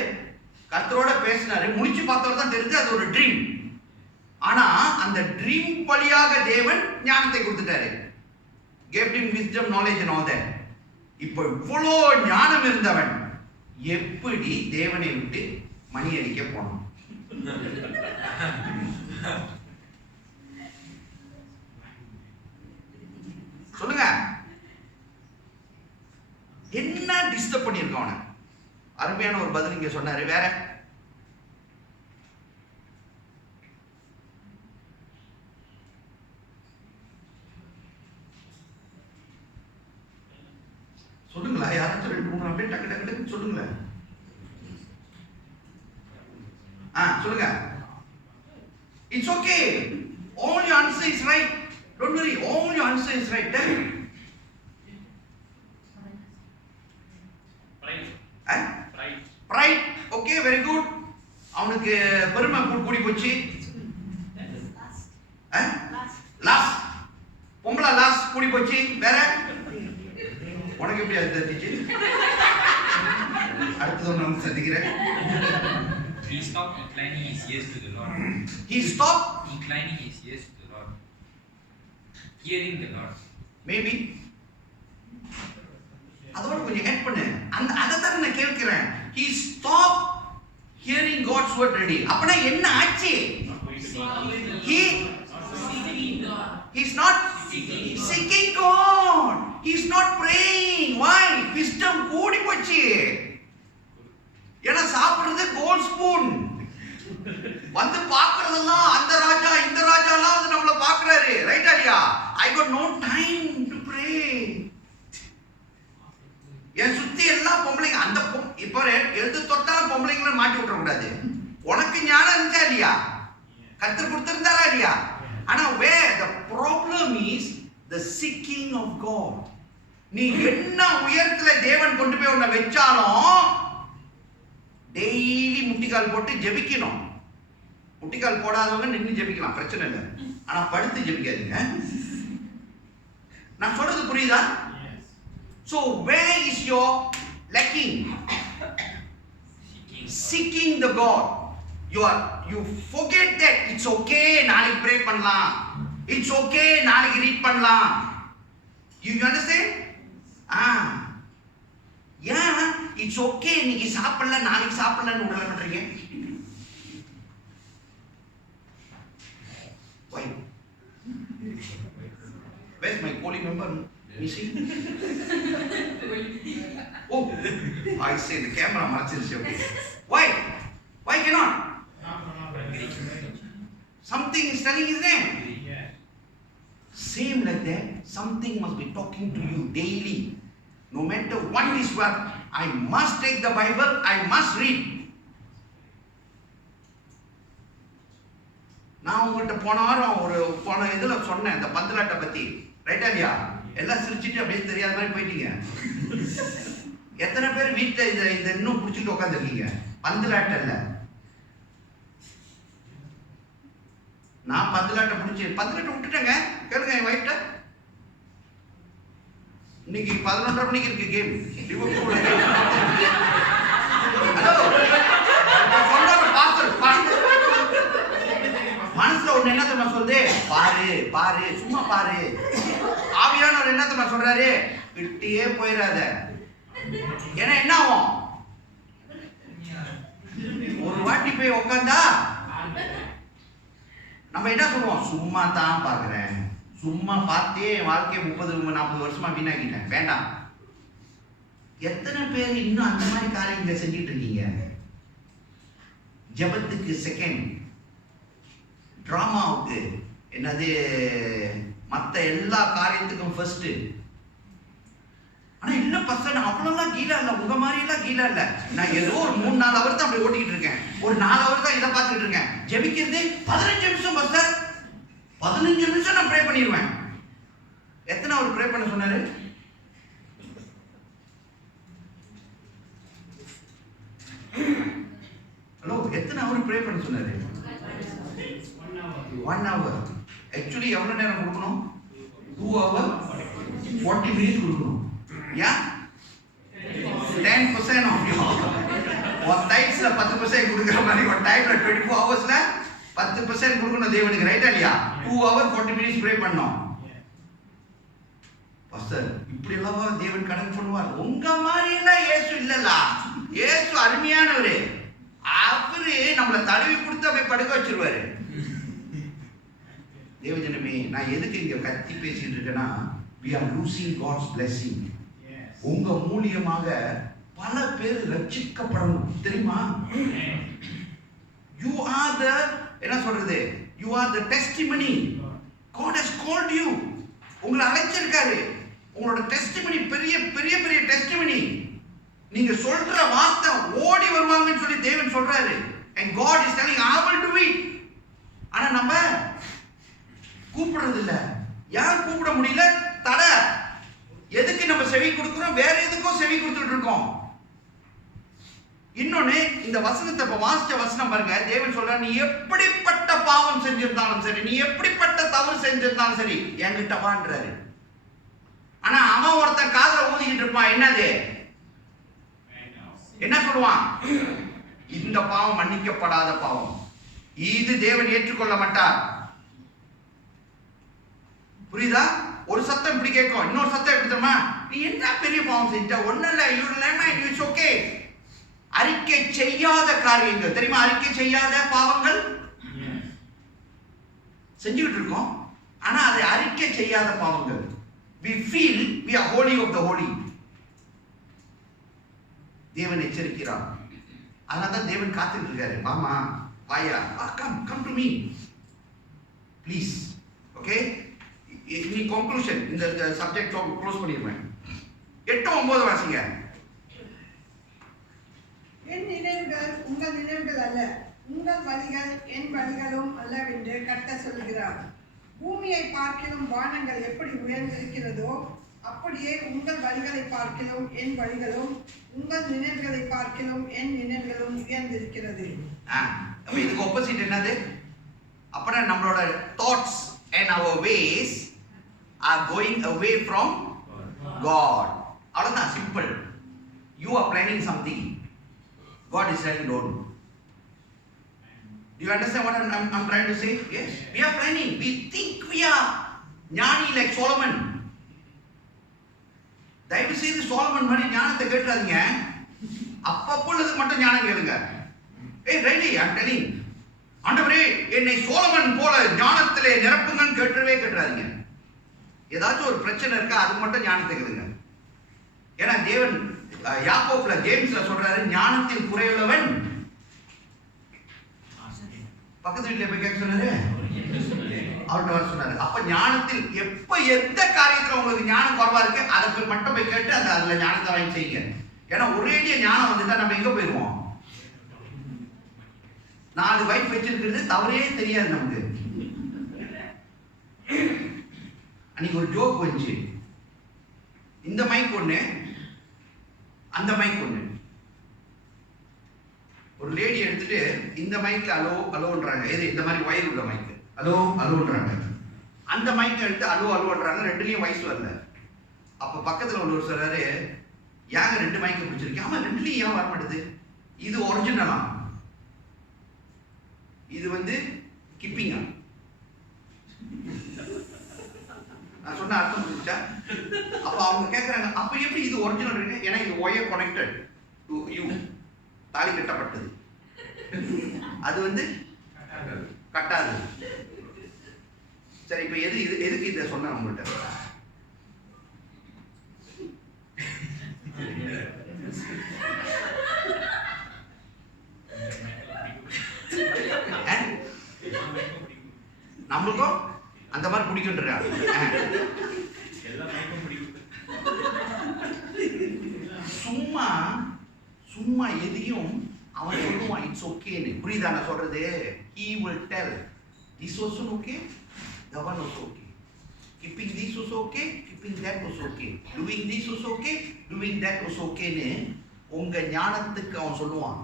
கர்த்தரோட பேசினாரு, முடிச்சு பார்த்தவர் தான் தெரிஞ்சு அது ஒரு ட்ரீம். ஆனா அந்த ட்ரீம் வழியாக தேவன் ஞானத்தை கொடுத்துட்டாரு. Gave him wisdom, knowledge and all that. இப்போ இவ்வளோ ஞானம் இருந்தவன் எப்படி தேவனை விட்டு மணி அடிக்க போனான்? சொல்லுங்க, என்ன டிஸ்டர்ப் பண்ணியிருக்கான் அவனை? அருமையான ஒரு பதில் இங்க சொன்னாரு. வேற சொல்லுங்களா? யாராச்சும் 2-3 அப்படியே டக்கு டக்கு டக்கு சொல்லுங்களேன். சொல்லுங்க. It's okay. All your answer is right. Don't worry. All your answer is right. Pride. Okay, very good. அவனுக்கு பெருமை கூடி போச்சு. லாஸ் பொம்பளை லாஸ் கூடி போச்சு. வேற உனக்கு எப்படி அது தெரிஞ்சிச்சு? அடுத்தது நான் சந்திக்கிறேன். He stopped inclining his ears to the Lord. He stopped inclining his ears to the Lord. Hearing the Lord. Maybe. அதோட கொஞ்சம் ஆட் பண்ணு. அதை தான் நான் கேட்கிறேன். He stopped hearing God's word ready. அப்பனா என்ன ஆச்சு? He's not seeking God. He's not praying. Why? Wisdom கூடி போச்சு. ஏன்னா சாப்பிடுறது கோல்ட் ஸ்பூன். வந்து பார்க்கறதெல்லாம் அந்த ராஜா இந்த ராஜாலாம் வந்து நம்மள பார்க்கறாரு. ரைட்டா இல்லையா? I got no time to pray. என் சுத்தி எல்லாம் பொம்பளைங்க அந்த இப்போ எழுது தொட்டாலும் பொம்பளைங்களை மாட்டி விட்டுற கூடாது. உனக்கு ஞானம் இருந்தா இல்லையா? கர்த்தர் கொடுத்திருந்தாரா இல்லையா? ஆனா where the problem is the seeking of God. நீ என்ன உயரத்துல தேவன் கொண்டு போய் உன்னை வெச்சாலும் டெய்லி முட்டிக்கால் போட்டு ஜெபிக்கணும். முட்டிக்கால் போடாதவங்க நின்று ஜெபிக்கலாம், பிரச்சனை இல்லை. ஆனா படுத்து ஜெபிக்காதீங்க. நான் சொல்றது புரியுதா? So where is your lacking? Seeking the God. You forget that it's okay நாளைக்கு pray பண்ணலாம். It's okay நாளைக்கு read பண்ணலாம். You understand? Yeah, it's okay நீங்க சாப்பிடல நாளைக்கு சாப்பிடலன்னு உடல பண்றீங்க. Why? Where's my calling member? Missing? Oh, I say the camera மறைச்சிருச்சு. Okay. Why cannot? Something is telling his name. Same like that, something must be talking to you daily. No matter what is what, I must take the Bible, I must read. நான் உங்கள்கிட்ட போன இதுல சொன்னேன் இந்த பந்தலாட்டை பத்தி. ரைட்டா இல்லையா? எல்லாம் சிரிச்சுட்டு அப்படியே தெரியாத மாதிரி போயிட்டீங்க. எத்தனை பேர் வீட்டுல இதை இன்னும் பிடிச்சிட்டு உட்காந்துருக்கீங்க? பந்தலாட்டை இல்ல, நான் பந்தலாட்டை விட்டுட்டேங்க. கேளுங்க என் வைஃப்ட. இன்னைக்கு 11:30 மணிக்கு இருக்கு கேம். மனசுல ஒண்ணு என்ன தெரியுமா சொல்லுது? பாரு சும்மா பாரு. ஆவியானவர் என்ன தெரியுமா சொல்றாரு? விட்டியே போயிடாத. ஏன்னா என்ன ஆகும்? ஒரு வாட்டி போய் உட்காந்தா நம்ம என்ன சொல்லுவோம்? சும்மா தான் பார்க்கிறேன், சும்மா பார்த்தே வாழ்க்கையை 30-40 வருஷமா வீணாக்கிட்டேன். வேண்டாம். எத்தனை பேர் இன்னும் அந்த மாதிரி காரியங்களை செஞ்சுட்டு இருக்கீங்க? ஜபத்துக்கு செகண்ட், டிராமாவுக்கு என்னது, மற்ற எல்லா காரியத்துக்கும் ஃபர்ஸ்ட். ஆனா இல்ல பசங்க அவ்வளவுலாம் கீழே இல்ல, உங்க மாதிரி எல்லாம் கீழே இல்ல. நான் ஏதோ ஒரு 3-4 ஹவர் தான் அப்படி ஓட்டிக்கிட்டு இருக்கேன். ஒரு 4 ஹவர் தான் இதை பார்த்துக்கிட்டு இருக்கேன். ஜெபிக்கிறது 15 நிமிஷம் பஸ்டர், 15 நிமிஷம் நான் ப்ரே பண்ணிடுவேன். எத்தனை அவர் ப்ரே பண்ண சொன்னாரு? ஹலோ, எத்தனை அவர் ப்ரே பண்ண சொன்னாரு? 1 hour. ஆக்சுவலி எவ்வளவு நேரம் கொடுக்கணும்? 2 hours 40 minutes கொடுக்கணும். Yeah, 10% of your one டைம்ஸ்ல 10% கொடுக்குற மாதிரி ஒரு டைம்ல 24 ஹவர்ஸ்ல 10% கொடுக்கணும் தேவனுக்கு. ரைட்டா இல்லையா? 2 hours 40 minutes ப்ரே பண்ணோம். பாஸ்டர் இப்படி எல்லாம் தேவன் கணக்கு பண்ணுவார்? உங்க மாதிரி எல்லாம் இயேசு இல்லல்ல. இயேசு அருமையானவரு. அவரு நம்மளை தடவி கொடுத்து அப்படியே படுக்க வச்சிருவாரு. தேவஜனமே, நான் எதுக்கு இங்க கத்தி பேசிட்டு இருக்கேன்னா, we are losing God's blessing. உங்க மூலியமாக பல பேர் ரட்சிக்கப்படணும் தெரியுமா? You are the, என்ன சொல்றது, you are the testimony. God has called you. உங்களை அழைச்சிருக்காரு. உங்களோட டெஸ்டிமனி பெரிய பெரிய பெரிய டெஸ்டிமனி. நீங்க சொல்ற வார்த்தை ஓடி வருவாங்கன்னு சொல்லி தேவன் சொல்றாரு. And God is telling, I will do it. ஆனா நம்ம கூப்பிடுறது இல்ல. யார் கூப்பிட முடியல? தடை. எதுக்கு நம்ம செவி கொடுக்கிறோம்? வேற எதுக்கும் செவி கொடுத்துட்டு இருக்கோம். இன்னொன்னு, இந்த வசனத்தை இப்ப வாசிச்ச வசனம் பாருங்க. தேவன் சொல்ற, நீ எப்படிப்பட்ட பாவம் செஞ்சிருந்தாலும் சரி, நீ எப்படிப்பட்ட தவறு செஞ்சிருந்தாலும் சரி, என்கிட்ட வான்றாரு. ஆனா அவன் ஒருத்தன் காதுல ஊதிக்கிட்டு இருப்பான். என்னது? என்ன சொல்லுவான்? இந்த பாவம் மன்னிக்கப்படாத பாவம், இது தேவன் ஏற்றுக்கொள்ள மாட்டார். புரியுதா? ஒரு சத்தம் இப்படி கேட்கும், இன்னொரு சத்தம் எப்படி தெரியுமா? நீ என்ன பெரிய பாவம் செஞ்ச? ஒன்னும் இல்ல, இட்ஸ் ஓகே. அறிக்கை செய்யாத காரியங்கள் தெரியுமா? அறிக்கை செய்யாத பாவங்கள் செஞ்சுக்கிட்டு இருக்கோம், ஆனா அதை அறிக்கை செய்யாத பாவங்கள். we feel we are holy of the holy. தேவன் எச்சரிக்கிறார். அதனால தேவன் காத்துட்டு இருக்காரு. ஆமா வாயா, come to me please. Okay, நீ கன்க்ளூஷன் இந்த சப்ஜெக்ட் க்ளோஸ் பண்ணிடுவேன். 8-9 வாசிங்க. என் நினைவுகள் உங்கள் நினைவுகள் அல்ல, உங்கள் வழிகள் என் வழிகளும் அல்லவென்று கர்த்தர் சொல்கிறார். பூமியை பார்க்கிலும் வானங்கள் எப்படி உயர்ந்திருக்கிறதோ அப்படியே உங்கள் வழிகளை பார்க்கிலும் என் வழிகளும், உங்கள் நினைவுகளை பார்க்கிலும் என் நினைவுகளும் உயர்ந்திருக்கிறது. அப்ப இதுக்கு ஆப்போசிட் என்னது? அப்பனா நம்மளோட thoughts and our ways are going away from God. அவ்வளவுதான், simple. You are planning something, God is saying don't. Do you understand what I'm trying to say? Yes, we are planning. We think we are ஞானி like Solomon. தயவு செய்து சோலமன் மாதிரி ஞானத்தை கேட்காதீங்க. அப்பப்பொழுது மட்டும் ஞானம் கேளுங்க. really I'm telling, ஆண்டவரே என்னை சோலமன் போல ஞானத்திலே நிரப்புங்கன்னு கேட்காதீங்க. ஏதாச்சும் ஒரு பிரச்சனை இருக்கா, அதுக்கு மட்டும் ஞானத்தை கேளுங்க. ஏன்னா தேவன் யாக்கோப்ல ஜேம்ஸ்ல சொல்றாரு, ஞானத்தில் குறையுள்ளவன். பக்கத்து வீட்டுல போய் கேட்க சொன்னாரு, அவர்கிட்ட வர சொன்னாரு. அப்ப ஞானத்தில் எப்ப எந்த காரியத்துல உங்களுக்கு ஞானம் குறைவா இருக்கு, அதை மட்டும் போய் கேட்டு அதுல ஞானத்தை வாங்கி செய்யுங்க. ஏன்னா ஒரேடிய ஞானம் வந்துட்டா நம்ம எங்க போயிருவோம்? 4 வைஃப் வச்சிருக்கிறது தவறே தெரியாது நமக்கு. அன்னைக்கு ஒரு ஜோக் வந்துச்சு. இந்த மைக் ஒண்ணு, அந்த மைக் ஒண்ணு. ஒரு லேடி எடுத்துட்டு இந்த மைக்ல அலோ அலோன்றாங்க. எது? இந்த மாதிரி வயர் உள்ள மைக் அலோ அலோன்றாங்க. அந்த மைக் எடுத்து அலோ அலோன்றாங்க. ரெண்டுலயும் வயசு வரல. அப்ப பக்கத்துல உள்ளவர் சொல்றாரு, ஏங்க 2 மைக் பிடிச்சிருக்கீங்க? ஆமா, ரெண்டுலயும் ஏன் வர மாட்டேது? இது ஒரிஜினலா, இது வந்து கிப்பிங்கா? நான் சொன்ன அர்த்தம் புரிஞ்சா? அப்ப அவங்க கேட்கறாங்க, அப்ப எப்படி இது ஒரிஜினல் இருக்கு? ஏன்னா இது ஒயர் கனெக்டட் டு யூ, தாலி கட்டப்பட்டது. அது வந்து கட்டாது. சரி, இப்ப எதுக்கு இதை சொன்ன உங்கள்கிட்ட? நம்மளுக்கும் அந்த மாதிரி பிடிக்குன்றாங்க. சும்மா சும்மா எதையும் அவன் சொல்லுவான் இட்ஸ் ஓகேன்னு. புரியுதா நான் சொல்றது? he will tell this also okay, that one also okay, keeping this also okay, keeping that also okay, doing this also okay, doing that also okayன்னு உங்க ஞானத்துக்கு அவன் சொல்லுவான்.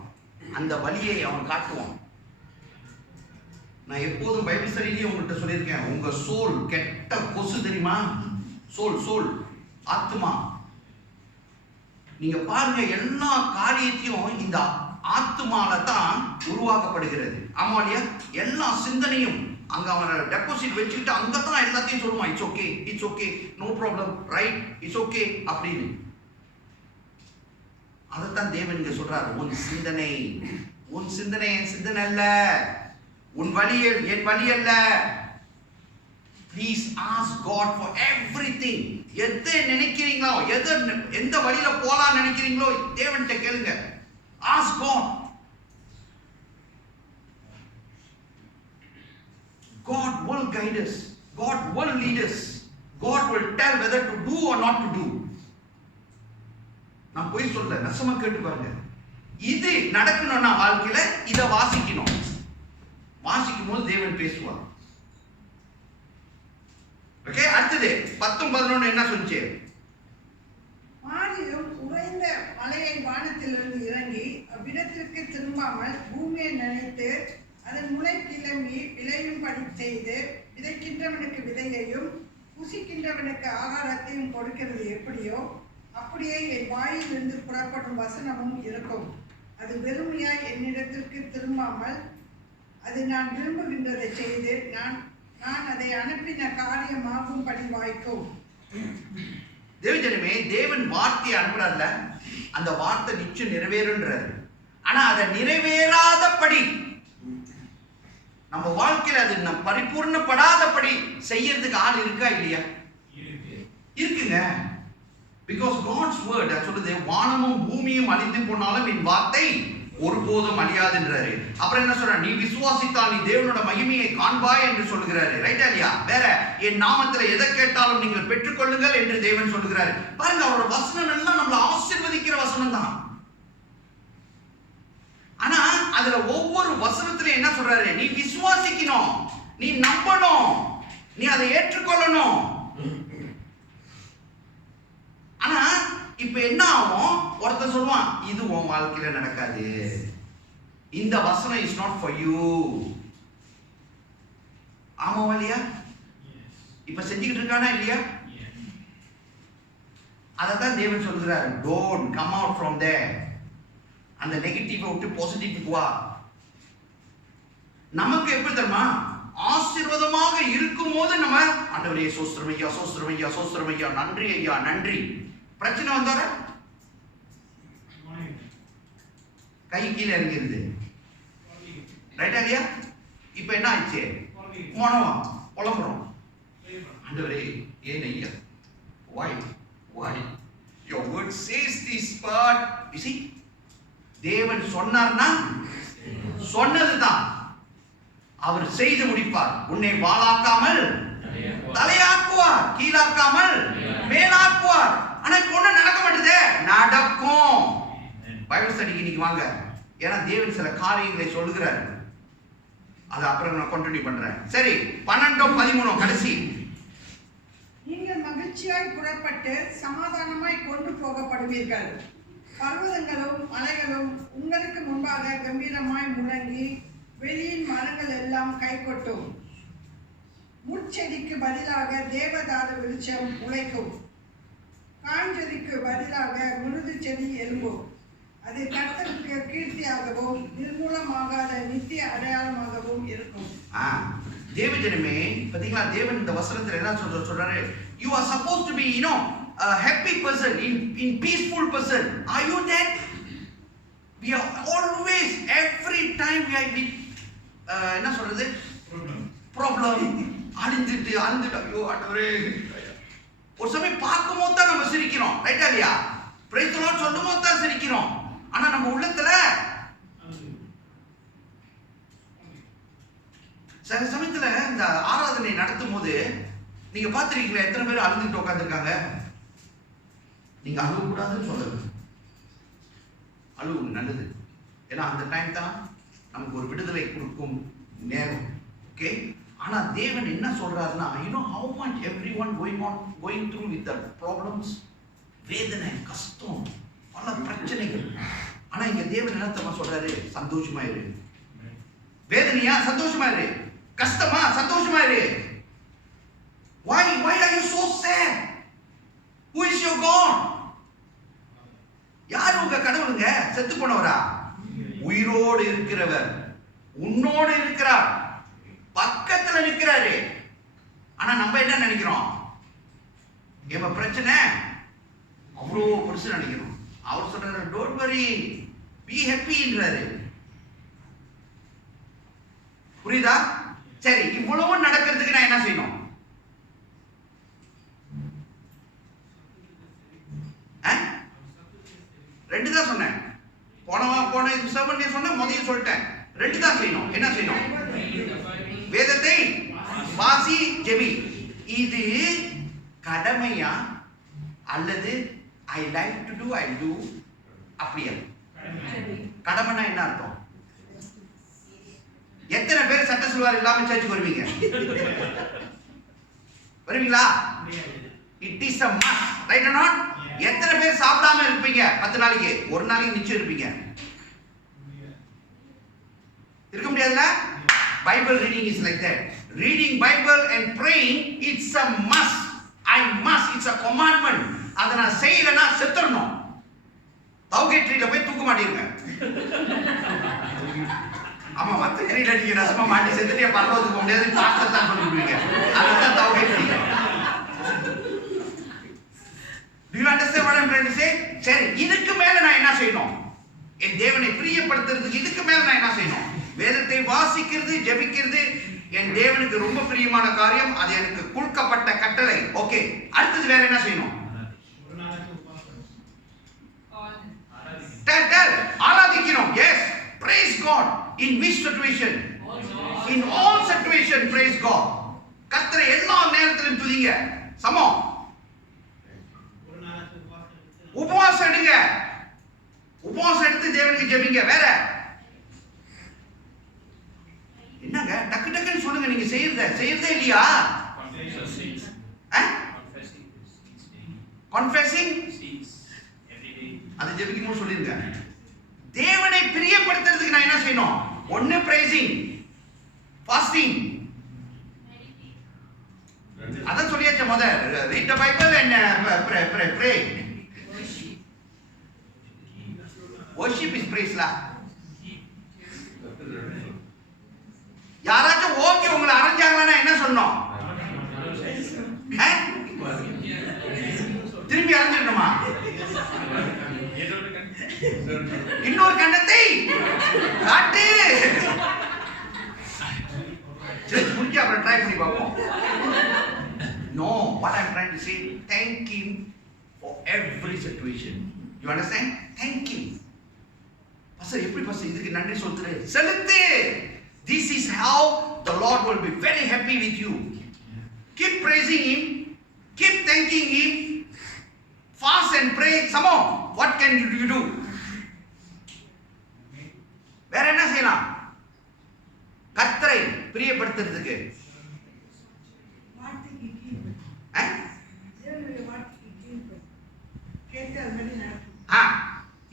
அந்த வழியை அவன் காட்டுவான். நான் எப்போதும் பைபிள் ஸ்டடியிலேயே உங்கள்கிட்ட சொல்லியிருக்கேன், உங்க சோல் கெட்ட கொசு தெரியுமா? சோல் ஆத்மா. நீங்க பாருங்க, எல்லா காரியத்தையும் இந்த ஆத்மால தான் உருவாக்கப்படுகிறது. ஆமா இல்லையா? எல்லா சிந்தனையும் அங்க அவன் டெபாசிட் வச்சுக்கிட்டு அங்கதான் எல்லாத்தையும் சொல்லுவான். It's okay, it's okay, no problem, right, it's okay அப்படின்னு. அதைத்தான் தேவன் இங்க சொல்றாரு, உன் சிந்தனை என் சிந்தனை அல்ல, உன் வழி என் வழி அல்ல. Please ask God for everything. எதை நினைக்கிறீங்களோ, எந்த வழியில போலாம் நினைக்கிறீங்களோ தேவன்கிட்ட கேளுங்க. Ask God. God will guide us. God will lead us. God will tell whether to do or not to do. நான் போய் சொல்ல, நசமா கேட்டு பாருங்க. இது நடக்கணும்னா வாழ்க்கையில இதை வாசிக்கணும். வாசிக்கும் போது தேவன் பேசுவார். ஓகே, அடுத்தது 10-11 என்ன சொல்லுச்சு? மாறியும் உறைந்த மலையை வானத்திலிருந்து இறங்கி அவ்விடத்திற்கு திரும்பாமல் பூமியை நினைத்து அதன் முளை கிளம்பி விளையும்படி செய்து விதைக்கின்றவனுக்கு விதையையும் புசிக்கின்றவனுக்கு ஆகாரத்தையும் கொடுக்கிறது எப்படியோ அப்படியே என் வாயிலிருந்து புறப்படும் வசனமும் இருக்கும். அது வெறுமையாய் என்னிடத்திற்கு திரும்பாமல் அது நான் விரும்புகின்றதை செய்து நான் அதை அனுப்பின காரியமாகும்படி வாய்க்கும். தேவஜனமே, தேவன் வார்த்தையை அனுப்புறாருல, அந்த வார்த்தை நிச்சயம் நிறைவேறுன்றாரு. ஆனா அதை நிறைவேறாதபடி, நம்ம வாழ்க்கையில அது பரிபூர்ணப்படாதபடி செய்யறதுக்கு ஆள் இருக்கா இல்லையா? இருக்குங்க. பிகாஸ் காட்ஸ் வேர்ட் சொல்லுது, வானமும் பூமியும் அழிந்து போனாலும் என் வார்த்தை ஒருபோதும் அழியாதுன்றாரு. அப்புறம் என்ன சொல்ற, நீ விசுவாசித்தால் நீ தேவனோட மகிமையை காண்பாய் என்று சொல்லுகிறாரு. ரைட்டா இல்லையா? வேற, என் நாமத்துல எதை கேட்டாலும் நீங்கள் பெற்றுக்கொள்ளுங்கள் என்று தேவன் சொல்லுகிறாரு. பாருங்க, அவரோட வசனம் எல்லாம் நம்மளை ஆசீர்வதிக்கிற வசனம் தான். ஆனா அதுல ஒவ்வொரு வசனத்திலும் என்ன சொல்றாரு, நீ விசுவாசிக்கணும், நீ நம்பணும், நீ அதை ஏற்றுக்கொள்ளணும். ஆனா இப்ப என்ன ஆகும், ஒருத்தர் சொல்லுவான், இது உன் வாழ்க்கையில நடக்காது, இந்த வசனம் இஸ் நாட் ஃபார் யூ. ஆமாவா இல்லையா? இப்ப செஞ்சுக்கிட்டு இருக்கானா இல்லையா? அததான் தேவன் சொல்கிறார், டோன்ட் கம் அவுட் ஃப்ரம் தேர். அந்த நெகட்டிவ் விட்டு பாசிட்டிவ் வா. நமக்கு எப்படி தெரியுமா, ஆசீர்வாதமாக இருக்கும் போது நம்ம ஆண்டவரே சோஸ்திரம் ஐயா, சோஸ்திரம் ஐயா, சோஸ்திரம் ஐயா, நன்றி ஐயா, நன்றி. பிரச்சனை வந்தார கை கீழே இறங்கிருது. ரைட்டா இல்லையா? இப்ப என்ன ஆயிடுச்சு, போனவா புலம்புறோம், ஆண்டவரே ஏன் ஐயா, why your word says this part. You see, தேவன் சொன்னார்னா சொன்னதுதான் அவர் செய்து முடிப்பார். உன்னை வாளாக்காமல் தலையாக்குவார், கீழாக்காமல் மேலாக்குவார். ஆனா இப்ப ஒண்ணு நடக்க மாட்டேதே. நடக்கும். பைபிள் ஸ்டடிக்கு இன்னைக்கு வாங்க, ஏன்னா தேவன் சில காரியங்களை சொல்லுகிறார். அது அப்புறம் நான் கண்டினியூ பண்றேன். சரி, 12:13 கடைசி. நீங்கள் மகிழ்ச்சியாய் புறப்பட்டு சமாதானமாய் கொண்டு போகப்படுவீர்கள். பர்வதங்களும் மலைகளும் உங்களுக்கு முன்பாக கம்பீரமாய் முழங்கி வெளியின் மரங்கள் எல்லாம் கைகொட்டும். முட்செடிக்கு பதிலாக தேவதாரு விருட்சம் முளைக்கும். காஞ்செடிக்கு பதிலாக முழுது செடி எழும்பும். அது கர்த்தருக்கு கீர்த்தியாகவும் நிர்மூலமாகாத நித்திய அடையாளமாகவும் இருக்கும். தேவஜனமே, பாத்தீங்களா, தேவன் இந்த வசனத்துல என்ன சொல்றாரு, you are supposed to be, a happy person, in peaceful person. Are you that? We are always, every time we are with என்ன சொல்றது, problem, அழிஞ்சிட்டு ஐயோ ஆண்டவரே. ஒரு சமயம் பார்க்கும் போது தான் நம்ம சிரிக்கிறோம். ரைட்டா இல்லையா? பிரைஸ் தி லார்ட் சொல்லும் போது தான் சிரிக்கிறோம். ஆனா நம்ம உள்ளத்துல சில சமயத்துல இந்த ஆராதனை நடத்தும் போது நீங்க பாத்திருக்கீங்களா, எத்தனை பேர் அழுந்துட்டு உட்காந்துருக்காங்க? நீங்க அழுவ கூடாதுன்னு சொல்லுங்க, அழுவு நல்லது. ஏன்னா அந்த டைம் தான் நமக்கு ஒரு விடுதலை கொடுக்கும் நேரம். ஓகே, ஆனா தேவன் என்ன சொல்றாருன்னா, how much everyone going through with the problems, வேதனை, கஷ்டம், பல பிரச்சனைகள். ஆனா இங்க தேவன் என்ன தெரியுமா சொல்றாரு, சந்தோஷமா இரு. வேதனையா, சந்தோஷமா இரு. கஷ்டமா, சந்தோஷமா இரு. Why are you so sad? Who is your God? யார் உங்க கடவுளுங்க? செத்து போனவரா? உயிரோடு இருக்கிறவர், உன்னோடு இருக்கிறார், பக்கத்துல நிற்கிறாரு. ஆனா நம்ம என்ன நினைக்கிறோம், நம்ம பிரச்சனை அவ்வளோ பெருசு நினைக்கிறோம். அவர் சொல்றாரு, டோன்ட் வரி, பி ஹாப்பின்றாரு. புரியுதா? சரி, இவ்வளவு நடக்கிறதுக்கு நான் என்ன செய்யணும்? ரெண்டு தான் சொன்னேன். போன செவன் சொன்ன முதல்ல சொல்லிட்டேன். ரெண்டு தான் செய்யணும். என்ன செய்யணும்? வேதத்தை வாசி, ஜெபி. இது கடமையா அல்லது I like to to, I to, அப்படியா? கடமைனா என்ன அர்த்தம்? எத்தனை பேர் சட்ட சுல்வார் இல்லாம சர்ச்சுக்கு வருவீங்க? வருவீங்களா? It is a must, right or not? எத்தனை பேர் சாப்பிடாம இருப்பீங்க 10 நாளைக்கு? ஒரு நாளைக்கு நிச்சயம் இருப்பீங்க. இருக்க முடியாதுல? Bible reading is like that. Reading Bible and praying, it's a must. I must, it's a commandment. அதை நான் செய்யலைன்னா செத்துறணும். தௌகேட்ரியில போய் தூக்க மாட்டீங்க. ஆமா, மத்த ஏரியில நீங்க ரசமா மாட்டி செத்துட்டே பரலோகத்துக்கு போக முடியாது, பாஸ்டர் தான் சொல்லிடுவீங்க. அதுதான் தௌகேட்ரி. Do you understand what I'm trying to say? சரி, இதுக்கு மேல நான் என்ன செய்யணும்? என் தேவனை பிரியப்படுத்துறதுக்கு இதுக்கு மேல நான் என்ன செய்யணும்? வேதத்தை வாசிக்கிறது, ஜெபிக்கிறது என் தேவனுக்கு ரொம்ப பிரியமான காரியம். அது எனக்கு கொடுக்கப்பட்ட கட்டளை. ஓகே, அடுத்தது வேற என்ன செய்யணும்? ஆராதிக்கணும். Yes, praise God. In which situation? In all situation, praise God. கர்த்தரை எல்லா நேரத்திலும் துதிங்க. சமம். உபவாசம் எடுங்க. உபவாசம் எடுத்து தேவனுக்கு ஜெபிங்க. வேற என்னங்க? டக்கு டக்குன்னு சொல்லுங்க. நீங்க செய்யறதே இல்லையா? confessing அது ஜெபிக்கும்போது சொல்லிருங்க. தேவனை பிரியப்படுத்துறதுக்கு நான் என்ன செய்யணும்? ஒன்னு praising, fasting. அதான் சொல்லியாச்சு முதல்ல. read the Bible and pray. Worship is praise la. யாராச்சும் ஓகே உங்களை அரைஞ்சாங்கன்னா என்ன சொல்லணும்? திரும்பி அரைஞ்சிடணுமா? இன்னொரு கண்ணத்தை காட்டு. சரி, முடிஞ்சு அப்புறம் ட்ரை பண்ணி பார்ப்போம். No, what I'm trying to say, thank him for every situation. You understand? Thank him. Pastor, எப்படி pastor இதுக்கு நன்றி சொல்றே? செலுத்து. This is how the Lord will be very happy with you. Keep praising him, keep thanking him, fast and pray. Some more. What can you do? வேற என்ன செய்யலாம்? கர்த்தரை பிரியப்படுத்துறதுக்கு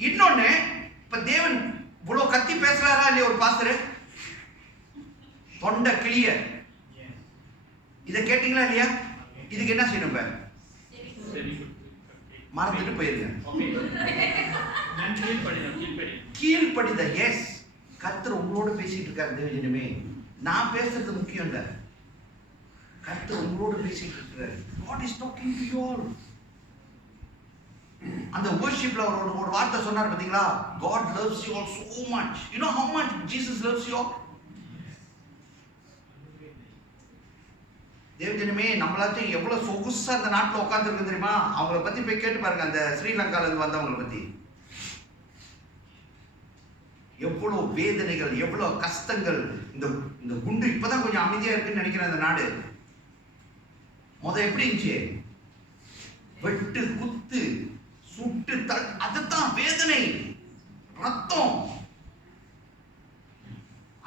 இன்னொன்னு, இப்ப தேவன் இவ்வளவு கத்தி பேசுறாரா இல்லையா? ஒரு பாஸ்டர் தொண்டை கிளியர். இத கேட்டீங்களா இல்லையா? இதுக்கு என்ன செய்யணும்? மறந்துட்டு போயிருங்க. கீழ்ப்படித. எஸ், கர்த்தர் உங்களோட பேசிட்டு இருக்காரு. தேவஜனமே, நான் பேசுறது முக்கியம் இல்ல, கர்த்தர் உங்களோட பேசிட்டு இருக்காரு. God is talking to you all. அந்த worshipல ஒரு வார்த்தை சொன்னார் பாத்தீங்களா? God loves you all so much. You know how much Jesus loves you all? தேவஜனமே, நம்மளாச்சும் எவ்வளவு சொகுசா அந்த நாட்டுல உட்கார்ந்து இருக்கு தெரியுமா? அவங்கள பத்தி போய் கேட்டு பாருங்க. அந்த ஸ்ரீலங்கால இருந்து வந்தவங்களை பத்தி எவ்வளவு வேதனைகள், எவ்வளவு கஷ்டங்கள். இந்த குண்டு இப்பதான் கொஞ்சம் அமைதியா இருக்குன்னு நினைக்கிறேன். அந்த நாடு எப்படி இருந்துச்சு? வெட்டு, குத்து, சுட்டு, அதுதான் வேதனை, ரத்தம்.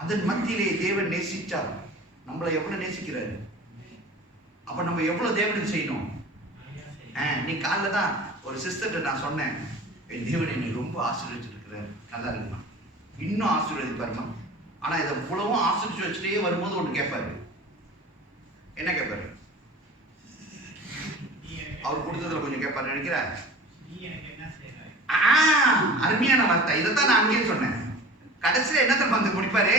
அதன் மத்தியிலே தேவன் நேசிச்சார். நம்மளை எவ்வளவு நேசிக்கிறாரு. அப்ப நம்ம எவ்வளவு தேவனுக்கு செய்யணும்? நீ காலைல தான் ஒரு சிஸ்டர்கிட்ட நான் சொன்னேன், என் தேவன் என்னை ரொம்ப ஆசீர்வதிச்சுட்டு இருக்கிறார், நல்லா இருக்குமா, இன்னும் ஆசீர்வதிப்பாருமா. ஆனா இதை இவ்வளவும் ஆசீர்வதிச்சு வச்சுட்டே வரும்போது ஒன்று கேட்பாரு. என்ன கேட்பாரு? அவர் கொடுத்ததுல கொஞ்சம் கேட்பாரு நினைக்கிற. அருமையான வார்த்தை. இதைத்தான் நான் அங்கேயே சொன்னேன். கடைசியில என்னத்தை வந்து முடிப்பாரு?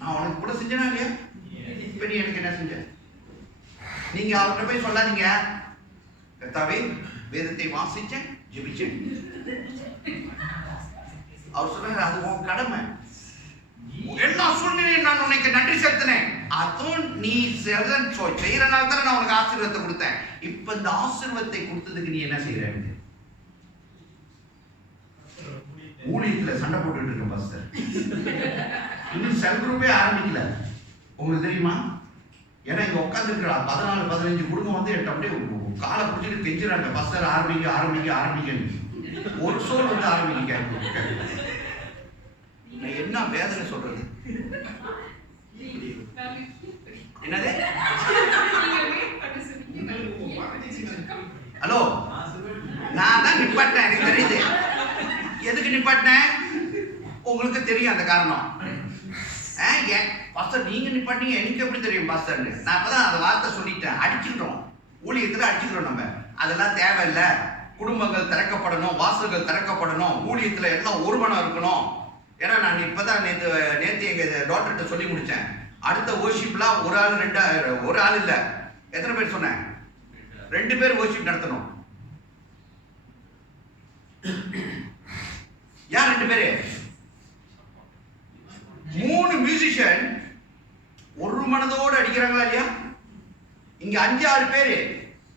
நான் உனக்கு கூட செஞ்சேனா இல்லையா? இப்ப நீ எனக்கு என்ன செஞ்ச? நீங்க அவர்கிட்ட போய் சொல்லாதீங்க, கர்த்தாவே வேதத்தை வாசிச்சேன், ஜெபிச்சேன். அவர் சொல்றாரு, அது உன் கடமை. எல்லா சூழ்நிலையும் நான் உனக்கு நன்றி செலுத்தினேன். அதுவும் நீ செய்யறனால தானே நான் உனக்கு ஆசீர்வாதத்தை கொடுத்தேன். இப்ப இந்த ஆசீர்வாதத்தை கொடுத்ததுக்கு நீ என்ன செய்யற? ஊழியத்துல சண்டை போட்டுட்டு இருக்க பாஸ்டர். இன்னும் செல் குரூப்பே ஆரம்பிக்கல. உங்களுக்கு தெரியுமா? ஏன்னா இங்க உட்கார்ந்து இருக்கிற 14-15 குடும்பம் வந்து என்கிட்ட அப்படியே காலை பிடிச்சிட்டு கெஞ்சுறாங்க, பாஸ்டர் ஆரம்பிங்க ஆரம்பிங்க ஆரம்பிங்க. ஒரு சோல் வந்து ஆரம்பிங்க. என்ன வேதனை சொல்றது? என்னது? ஹலோ, நான் தான் நிப்பாட்டினேன். எனக்கு தெரியுது எதுக்கு நிப்பாட்டினேன். உங்களுக்கு தெரியும் அந்த காரணம். பாஸ்டர் நீங்க நிப்பாட்டினீங்க, எனக்கு எப்படி தெரியும் பாஸ்டர்னு? நான் அப்பதான் அந்த வார்த்தை சொல்லிட்டேன். அடிச்சுக்கிறோம், ஊழியத்துல அடிச்சுக்கிறோம். நம்ம அதெல்லாம் தேவையில்லை. குடும்பங்கள் திறக்கப்படணும், வாசல்கள் திறக்கப்படணும், ஊழியத்துல எல்லாம் ஒருமனம் இருக்கணும். ஏன்னா நான் இப்பதான் நேற்று எங்க டாக்டர்கிட்ட சொல்லி முடிச்சேன். அடுத்த வர்ஷிப்லாம் ஒரு ஆள் இல்ல. எத்தனை பேர் சொன்னேன்? 2 பேர் வர்ஷிப் நடத்தணும். யார் 2 பேரு? 3 மியூசிஷியன் ஒரு மனதோடு அடிக்கிறாங்களா இல்லையா? இங்க 5-6 பேரு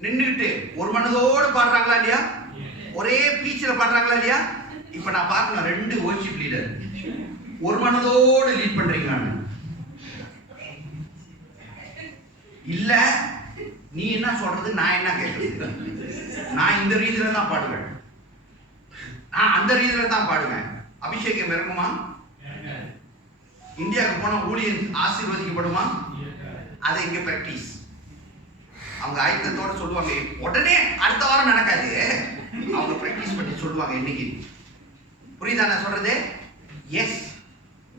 நின்னுகிட்டு ஒரு மனதோடு பாடுறாங்களா இல்லையா? ஒரே பீச்ல பாடுறாங்களா இல்லையா? இப்ப நான் பார்க்கணும் 2 வொர்ஷிப் லீடர் ஒரு மனதோடு லீட் பண்றீங்களான்னு. இல்ல நீ என்ன சொல்றது, நான் என்ன கேட்கறது? நான் இந்த ரீதியில தான் பாடுவேன், நான் அந்த ரீதியில தான் பாடுவேன். அபிஷேகம் இறங்குமா? இந்தியாவுக்கு போன ஊழியன் ஆசீர்வதிக்கப்படுமா? அதை இங்க பிராக்டிஸ். அவங்க ஆயத்தத்தோட சொல்லுவாங்க, உடனே அடுத்த வாரம் நடக்காது, அவங்க பிராக்டிஸ் பண்ணி சொல்லுவாங்க. இன்னைக்கு புரியுதா நான் சொல்றது? Yes,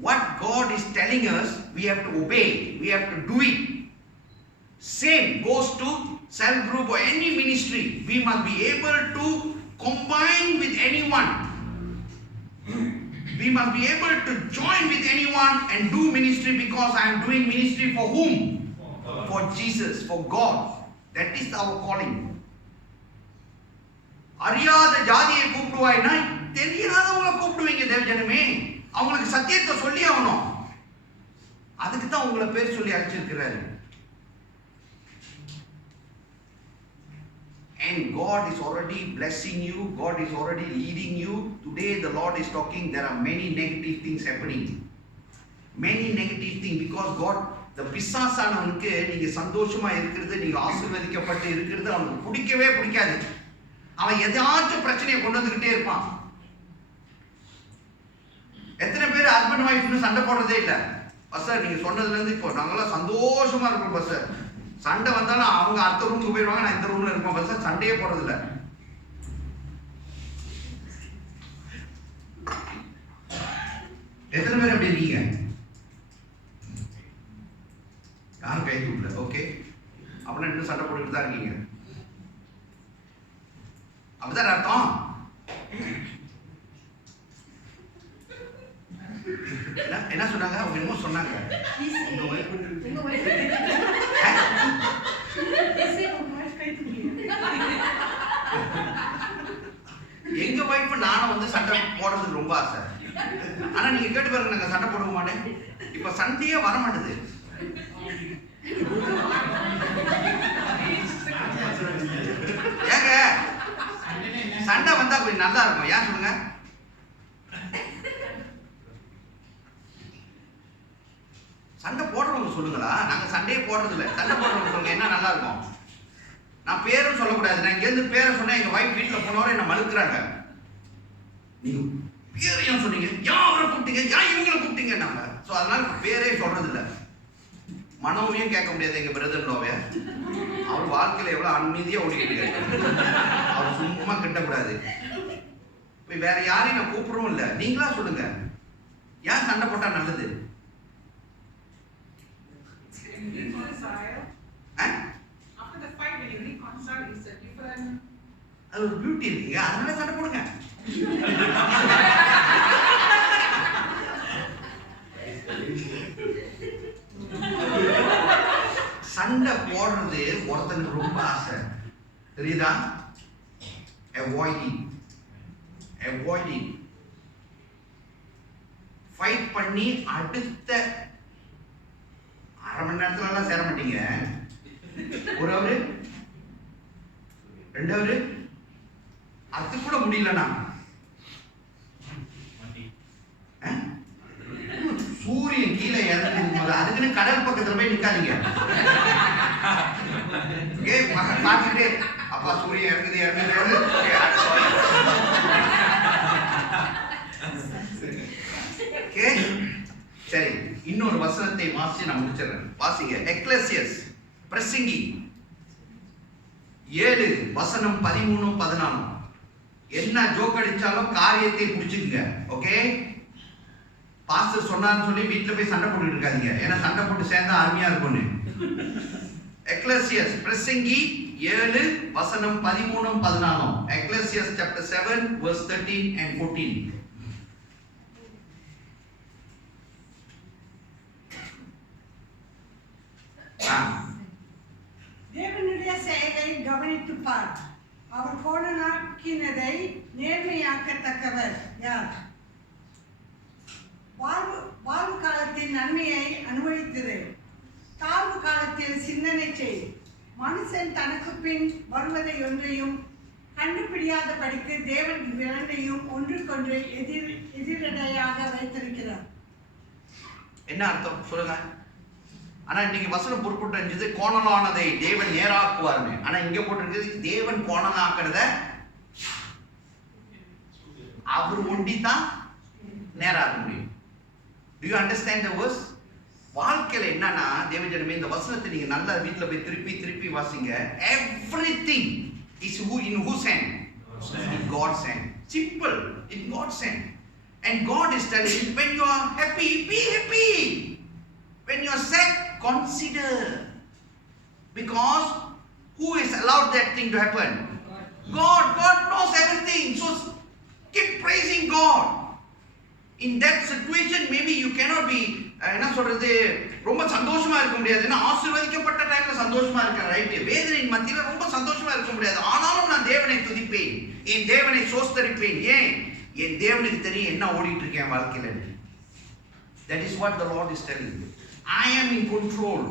what God is telling us, we have to obey, we have to do it. Same goes to cell group or any ministry. We must be able to combine with anyone. We must be able to join with anyone and do ministry, because I am doing ministry for whom? For Jesus, for God. That is our calling. அறியாத ஜாதியை கூப்பிடுவாய்னா தெரியாதவங்களை கூப்பிடுவீங்க தேவஜனமே. அவங்களுக்கு சத்தியத்தை சொல்லி ஆகணும். அதுக்கு தான் உங்களை பேர் சொல்லி அழைச்சிருக்கிறாரு. And God is already blessing you. God is already leading you. Today the Lord is talking. There are many negative things happening. Many negative things because God, the பிசாசானவனுக்கு நீங்க சந்தோஷமா இருக்கிறது, நீங்க ஆசீர்வதிக்கப்பட்டு இருக்கிறது அவனுக்கு பிடிக்கவே பிடிக்காது. அவன் எதாச்சும் பிரச்சனையை கொண்டு வந்துகிட்டே இருப்பான். எத்தனை பேர் ஹஸ்பண்ட் ஒய்ஃப்னு சண்டை போடுறதே இல்லை? பஸ்ஸர் நீங்க சொன்னதுல இருந்து இப்போ நாங்களாம் சந்தோஷமா இருக்கோம் பஸ்ஸர். சண்டை வந்தாலும் அவங்க அடுத்த ரூமுக்கு போயிடுவாங்க, நான் இந்த ரூம்ல இருப்போம். பஸ்ஸர் சண்டையே போடுறதில்லை. எத்தனை பேர் அப்படி இருக்கீங்க? யாரும் கை தூக்கல. ஓகே, அப்படின்னா இன்னும் சண்டை போட்டுட்டு தான் இருக்கீங்க. அப்படிதான் அர்த்தம். என்ன சொன்னாங்க? அவங்க என்னமோ சொன்னாங்க. எங்க வைஃப் நானும் வந்து சண்டை போடுறதுக்கு ரொம்ப ஆசை. ஆனா நீங்க கேட்டு பாருங்க, நாங்க சண்டை போடுவோம் மாட்டேன். இப்ப சண்டையே வர மாட்டேது. ஏங்க சண்டை வந்தா கொஞ்சம் நல்லா இருக்கும். ஏன் சொல்லுங்க? சண்டை போடுறவங்க சொல்லுங்களா? நாங்க சண்டையே போடுறது இல்லை. சண்டை போடுறவங்க சொல்லுங்க என்ன நல்லா இருக்கும். நான் பேரும் சொல்லக்கூடாது. நான் இங்கேருந்து பேரை சொன்னா எங்க வைஃப் வீட்டில் போனவரை என்ன மறுக்கிறாங்க. நீங்க பேரை ஏன் சொன்னீங்க? ஏன் அவரை கூப்பிட்டீங்க? ஏன் இவங்களை கூப்பிட்டீங்க? நாங்க ஸோ அதனால பேரே சொல்றது இல்லை. மனோவையும் கேட்க முடியாது எங்க பிரதர்லோவே. அவர் வாழ்க்கையில எவ்வளவு அமைதியா ஓடிக்கிட்டு இருக்காரு. அவர் சும்மா கிட்டக்கூடாது. போய் வேற யாரையும் நான் கூப்பிடவும் இல்லை. நீங்களா சொல்லுங்க, ஏன் சண்டை போட்டா நல்லது? அது ஒரு பியூட்டி இருக்குங்க, அதனால சண்டை போடுங்க. சண்டை போடுறது ஒருத்தனுக்கு ரொம்ப ஆசை, தெரியுதா? avoiding ஃபைட் பண்ணி அடுத்த அரை மணி நேரத்துல எல்லாம் சேர மாட்டீங்க. 1 hour 2 hour அது கூட முடியலனா சூரியன் கீழே இறங்கும்போது அதுக்குன்னு கடல் பக்கத்துல போய் நிக்காதீங்க. பார்த்துட்டே அப்பா சூரியன் இறங்குது. சரி, இன்னொரு வசனத்தை வாசி நான் முடிச்சிடறேன். வாசிங்க. எக்லெசியஸ் பிரசங்கி 7 வசனம் 13 14. என்ன ஜோக் அடிச்சாலும் காரியத்தை புடிச்சுக்குங்க. ஓகே, பாஸ்டர் சொன்னார்னு சொல்லி வீட்டுல போய் சண்டை போட்டுட்டு இருக்காதீங்க. ஏன்னா சண்டை போட்டு சேர்ந்தா அருமையா இருக்கும்னு. எக்லெசியஸ் பிரசங்கி 7 வசனம் 13 14. எக்லெசியஸ் chapter 7 verse 13 and 14. தேவனுடைய செயலை கவனித்து பார். அவர் கோணலாக்கினதை நேர்மையாக்கத்தக்கவர் யார்? வாழ்வு காலத்தின் நன்மையை அனுபவித்தது, தாழ்வு காலத்தில் சிந்தனை செய். மனுஷன் தனக்கு பின் வருவதை ஒன்றையும் கண்டுபிடியாதபடிக்கு தேவன் இவ்விரண்டையும் ஒன்றுக்கொன்று எதிரடையாக வைத்திருக்கிறார். என்ன அர்த்தம் சொல்லுங்க? ஆனா இன்னைக்கு வசனம் பொறுப்புட்டு கோணலானதை தேவன் நேராக்குவார்னு. ஆனா இங்க போட்டிருக்கிறது தேவன் கோணலாக்குறத அவர் ஒண்டி தான் நேராக்க முடியும். Do you understand the verse? வாழ்க்கையில என்னன்னா தேவஜனமே, இந்த வசனத்தை நீங்க நல்லா வீட்டுல போய் திருப்பி வாசிங்க. Everything is in whose hand? In God's hand. Simple. In God's hand. And God is telling you, when you are happy, be happy. When you are sad, consider. Because who has allowed that thing to happen? God. God knows everything. So keep praising God. In that situation, maybe you cannot be என்ன சொல்றது, ரொம்ப சந்தோஷமா இருக்க முடியாது. ஏன்னா ஆசீர்வதிக்கப்பட்ட டைம்ல சந்தோஷமா இருக்க, ரைட்? வேதனையின் மத்தியில ரொம்ப சந்தோஷமா இருக்க முடியாது. ஆனாலும் நான் தேவனை துதிப்பேன், என் தேவனை சோஸ்தரிப்பேன். ஏன்? என் தேவனுக்கு தெரியும் என்ன ஓடிட்டு இருக்கேன் வாழ்க்கையில. That is what the Lord is telling you. I am in control.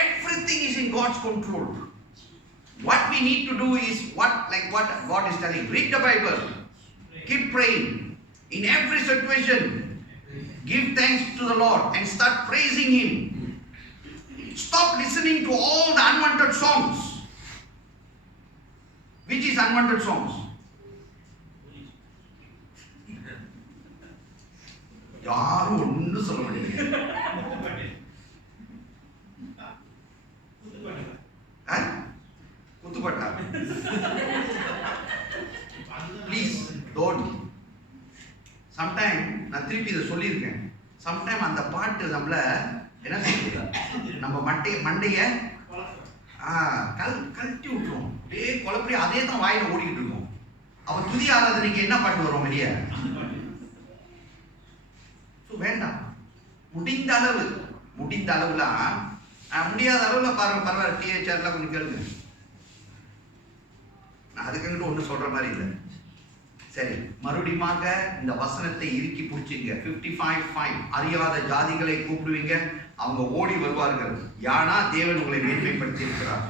Everything is in God's control. What we need to do is what God is telling. Read the Bible. Keep praying. In every situation, give thanks to the Lord and start praising Him. Stop listening to all the unwanted songs. Which is unwanted songs? யாரும் ஒன்றும் சொல்ல மாட்டேங்க. குத்துப்பட்டா? Please don't. சம்டைம் நான் திருப்பி இதை சொல்லியிருக்கேன். சம்டைம் அந்த பாட்டு நம்மள என்ன சொல்லுங்க, நம்ம மண்டைய கழட்டி விட்டுரும், அப்படியே குழப்படி அதே தான் வாயில ஓடிக்கிட்டு இருக்கும். அவன் துதி ஆராதனைக்கு என்ன பாட்டு வரும் வெளியே? வேண்டாம். முடிந்த அளவுல முடியாத அளவுல பாருங்க, பரவாயில்ல, டிஹெச்ஆர்லாம் கொஞ்சம் கேளுங்க. நான் அதுக்கு ஒன்றும் சொல்ற மாதிரி இல்லை. சரி, மறுபடியுமாக இந்த வசனத்தை இறுக்கி பிடிச்சிங்க. 55:5 அறியாத ஜாதிகளை கூப்பிடுவீங்க, அவங்க ஓடி வருவார்கள். யானா தேவன் உங்களை மேன்மைப்படுத்தி இருக்கிறார்.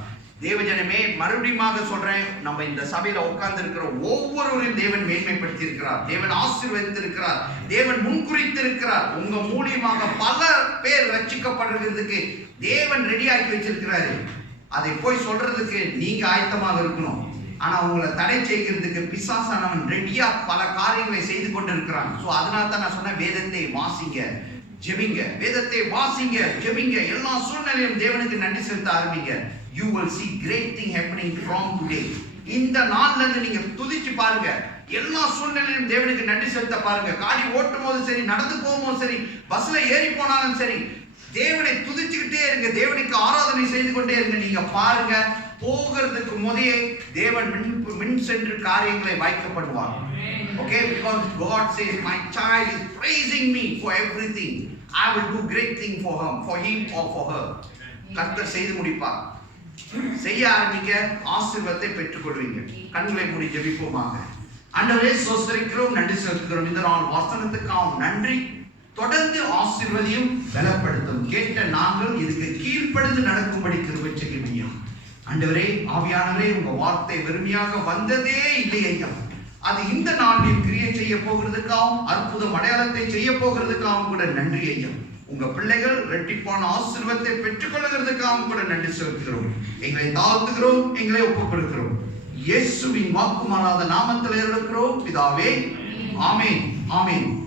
தேவஜனமே, மறுபடியுமாக சொல்றேன், நம்ம இந்த சபையில உட்கார்ந்து இருக்கிற ஒவ்வொருவரையும் தேவன் மேன்மைப்படுத்தி இருக்கிறார். தேவன் ஆசீர்வதித்திருக்கிறார். தேவன் முன்குறித்திருக்கிறார். உங்க மூலியமாக பல பேர் ரட்சிக்கப்படுறதுக்கு தேவன் ரெடி ஆக்கி வச்சிருக்கிறாரு. அதை போய் சொல்றதுக்கு நீங்க ஆயத்தமாக இருக்கணும். ஆனா உங்களை தடை செய்கிறதுக்கு பிசாசானவன் ரெடியா பல காரியங்களை செய்து கொண்டு இருக்கிறான். சோ அதனால தான் நான் சொன்னேன், வேதத்தை வாசிங்க, ஜெபிங்க. வேதத்தை வாசிங்க, ஜெபிங்க. எல்லா சூழ்நிலையும் தேவனுக்கு நன்றி செலுத்த ஆரம்பிங்க. You will see great thing happening from today. இந்த நாள்ல இருந்து நீங்க துதிச்சு பாருங்க. எல்லா சூழ்நிலையிலும் தேவனுக்கு நன்றி செலுத்த பாருங்க. காடி ஓட்டும் போது சரி, நடந்து போகும்போது சரி, பஸ்ல ஏறி போனாலும் சரி, தேவனை துதிச்சுக்கிட்டே இருங்க. தேவனுக்கு ஆராதனை செய்து கொண்டே இருங்க. நீங்க பாருங்க, போகிறதுக்கு முதலே தேவன் மின் சென்று காரியங்களை வாய்க்கப்படுவார். Okay, because God says, my child is praising me for everything. I will do great thing for him or for her. கர்த்தர் செய்து முடிப்பார். செய்ய ஆரம்பிக்க, ஆசீர்வாதத்தை பெற்றுக்கொள்வீங்க. கண்களை மூடி ஜெபிப்போமாக. ஆண்டவரே, ஸ்தோத்திரிக்கிறோம், நன்றி செலுத்துகிறோம். இந்த நாள் வசனத்துக்காக நன்றி. தொடர்ந்து ஆசீர்வதியும் பலப்படுத்தும். கேட்ட நாங்கள் இதுக்கு கீழ்ப்படிந்து நடக்கும்படி கிருபை செய்யும் ஐயா. ஆண்டவரே, ஆவியானவரே, உங்க வார்த்தை வெறுமையாக வந்ததே இல்லை ஐயா. அது இந்த நாளில் கிரியை செய்ய போகிறதுக்காகவும் அற்புதம் அடையாளத்தை செய்ய போகிறதுக்காகவும் கூட நன்றி ஐயா. உங்க பிள்ளைகள் இரட்டிப்பான ஆசீர்வாதத்தை பெற்றுக் கொள்ளுகிறதுக்காகவும் கூட நன்றி செலுத்துகிறோம். எங்களை தாழ்த்துகிறோம், எங்களை ஒப்புக்கொடுக்கிறோம். இயேசுவின் வாக்கு மாறாத நாமத்தில் இருக்கிறோம் பிதாவே. ஆமென், ஆமென்.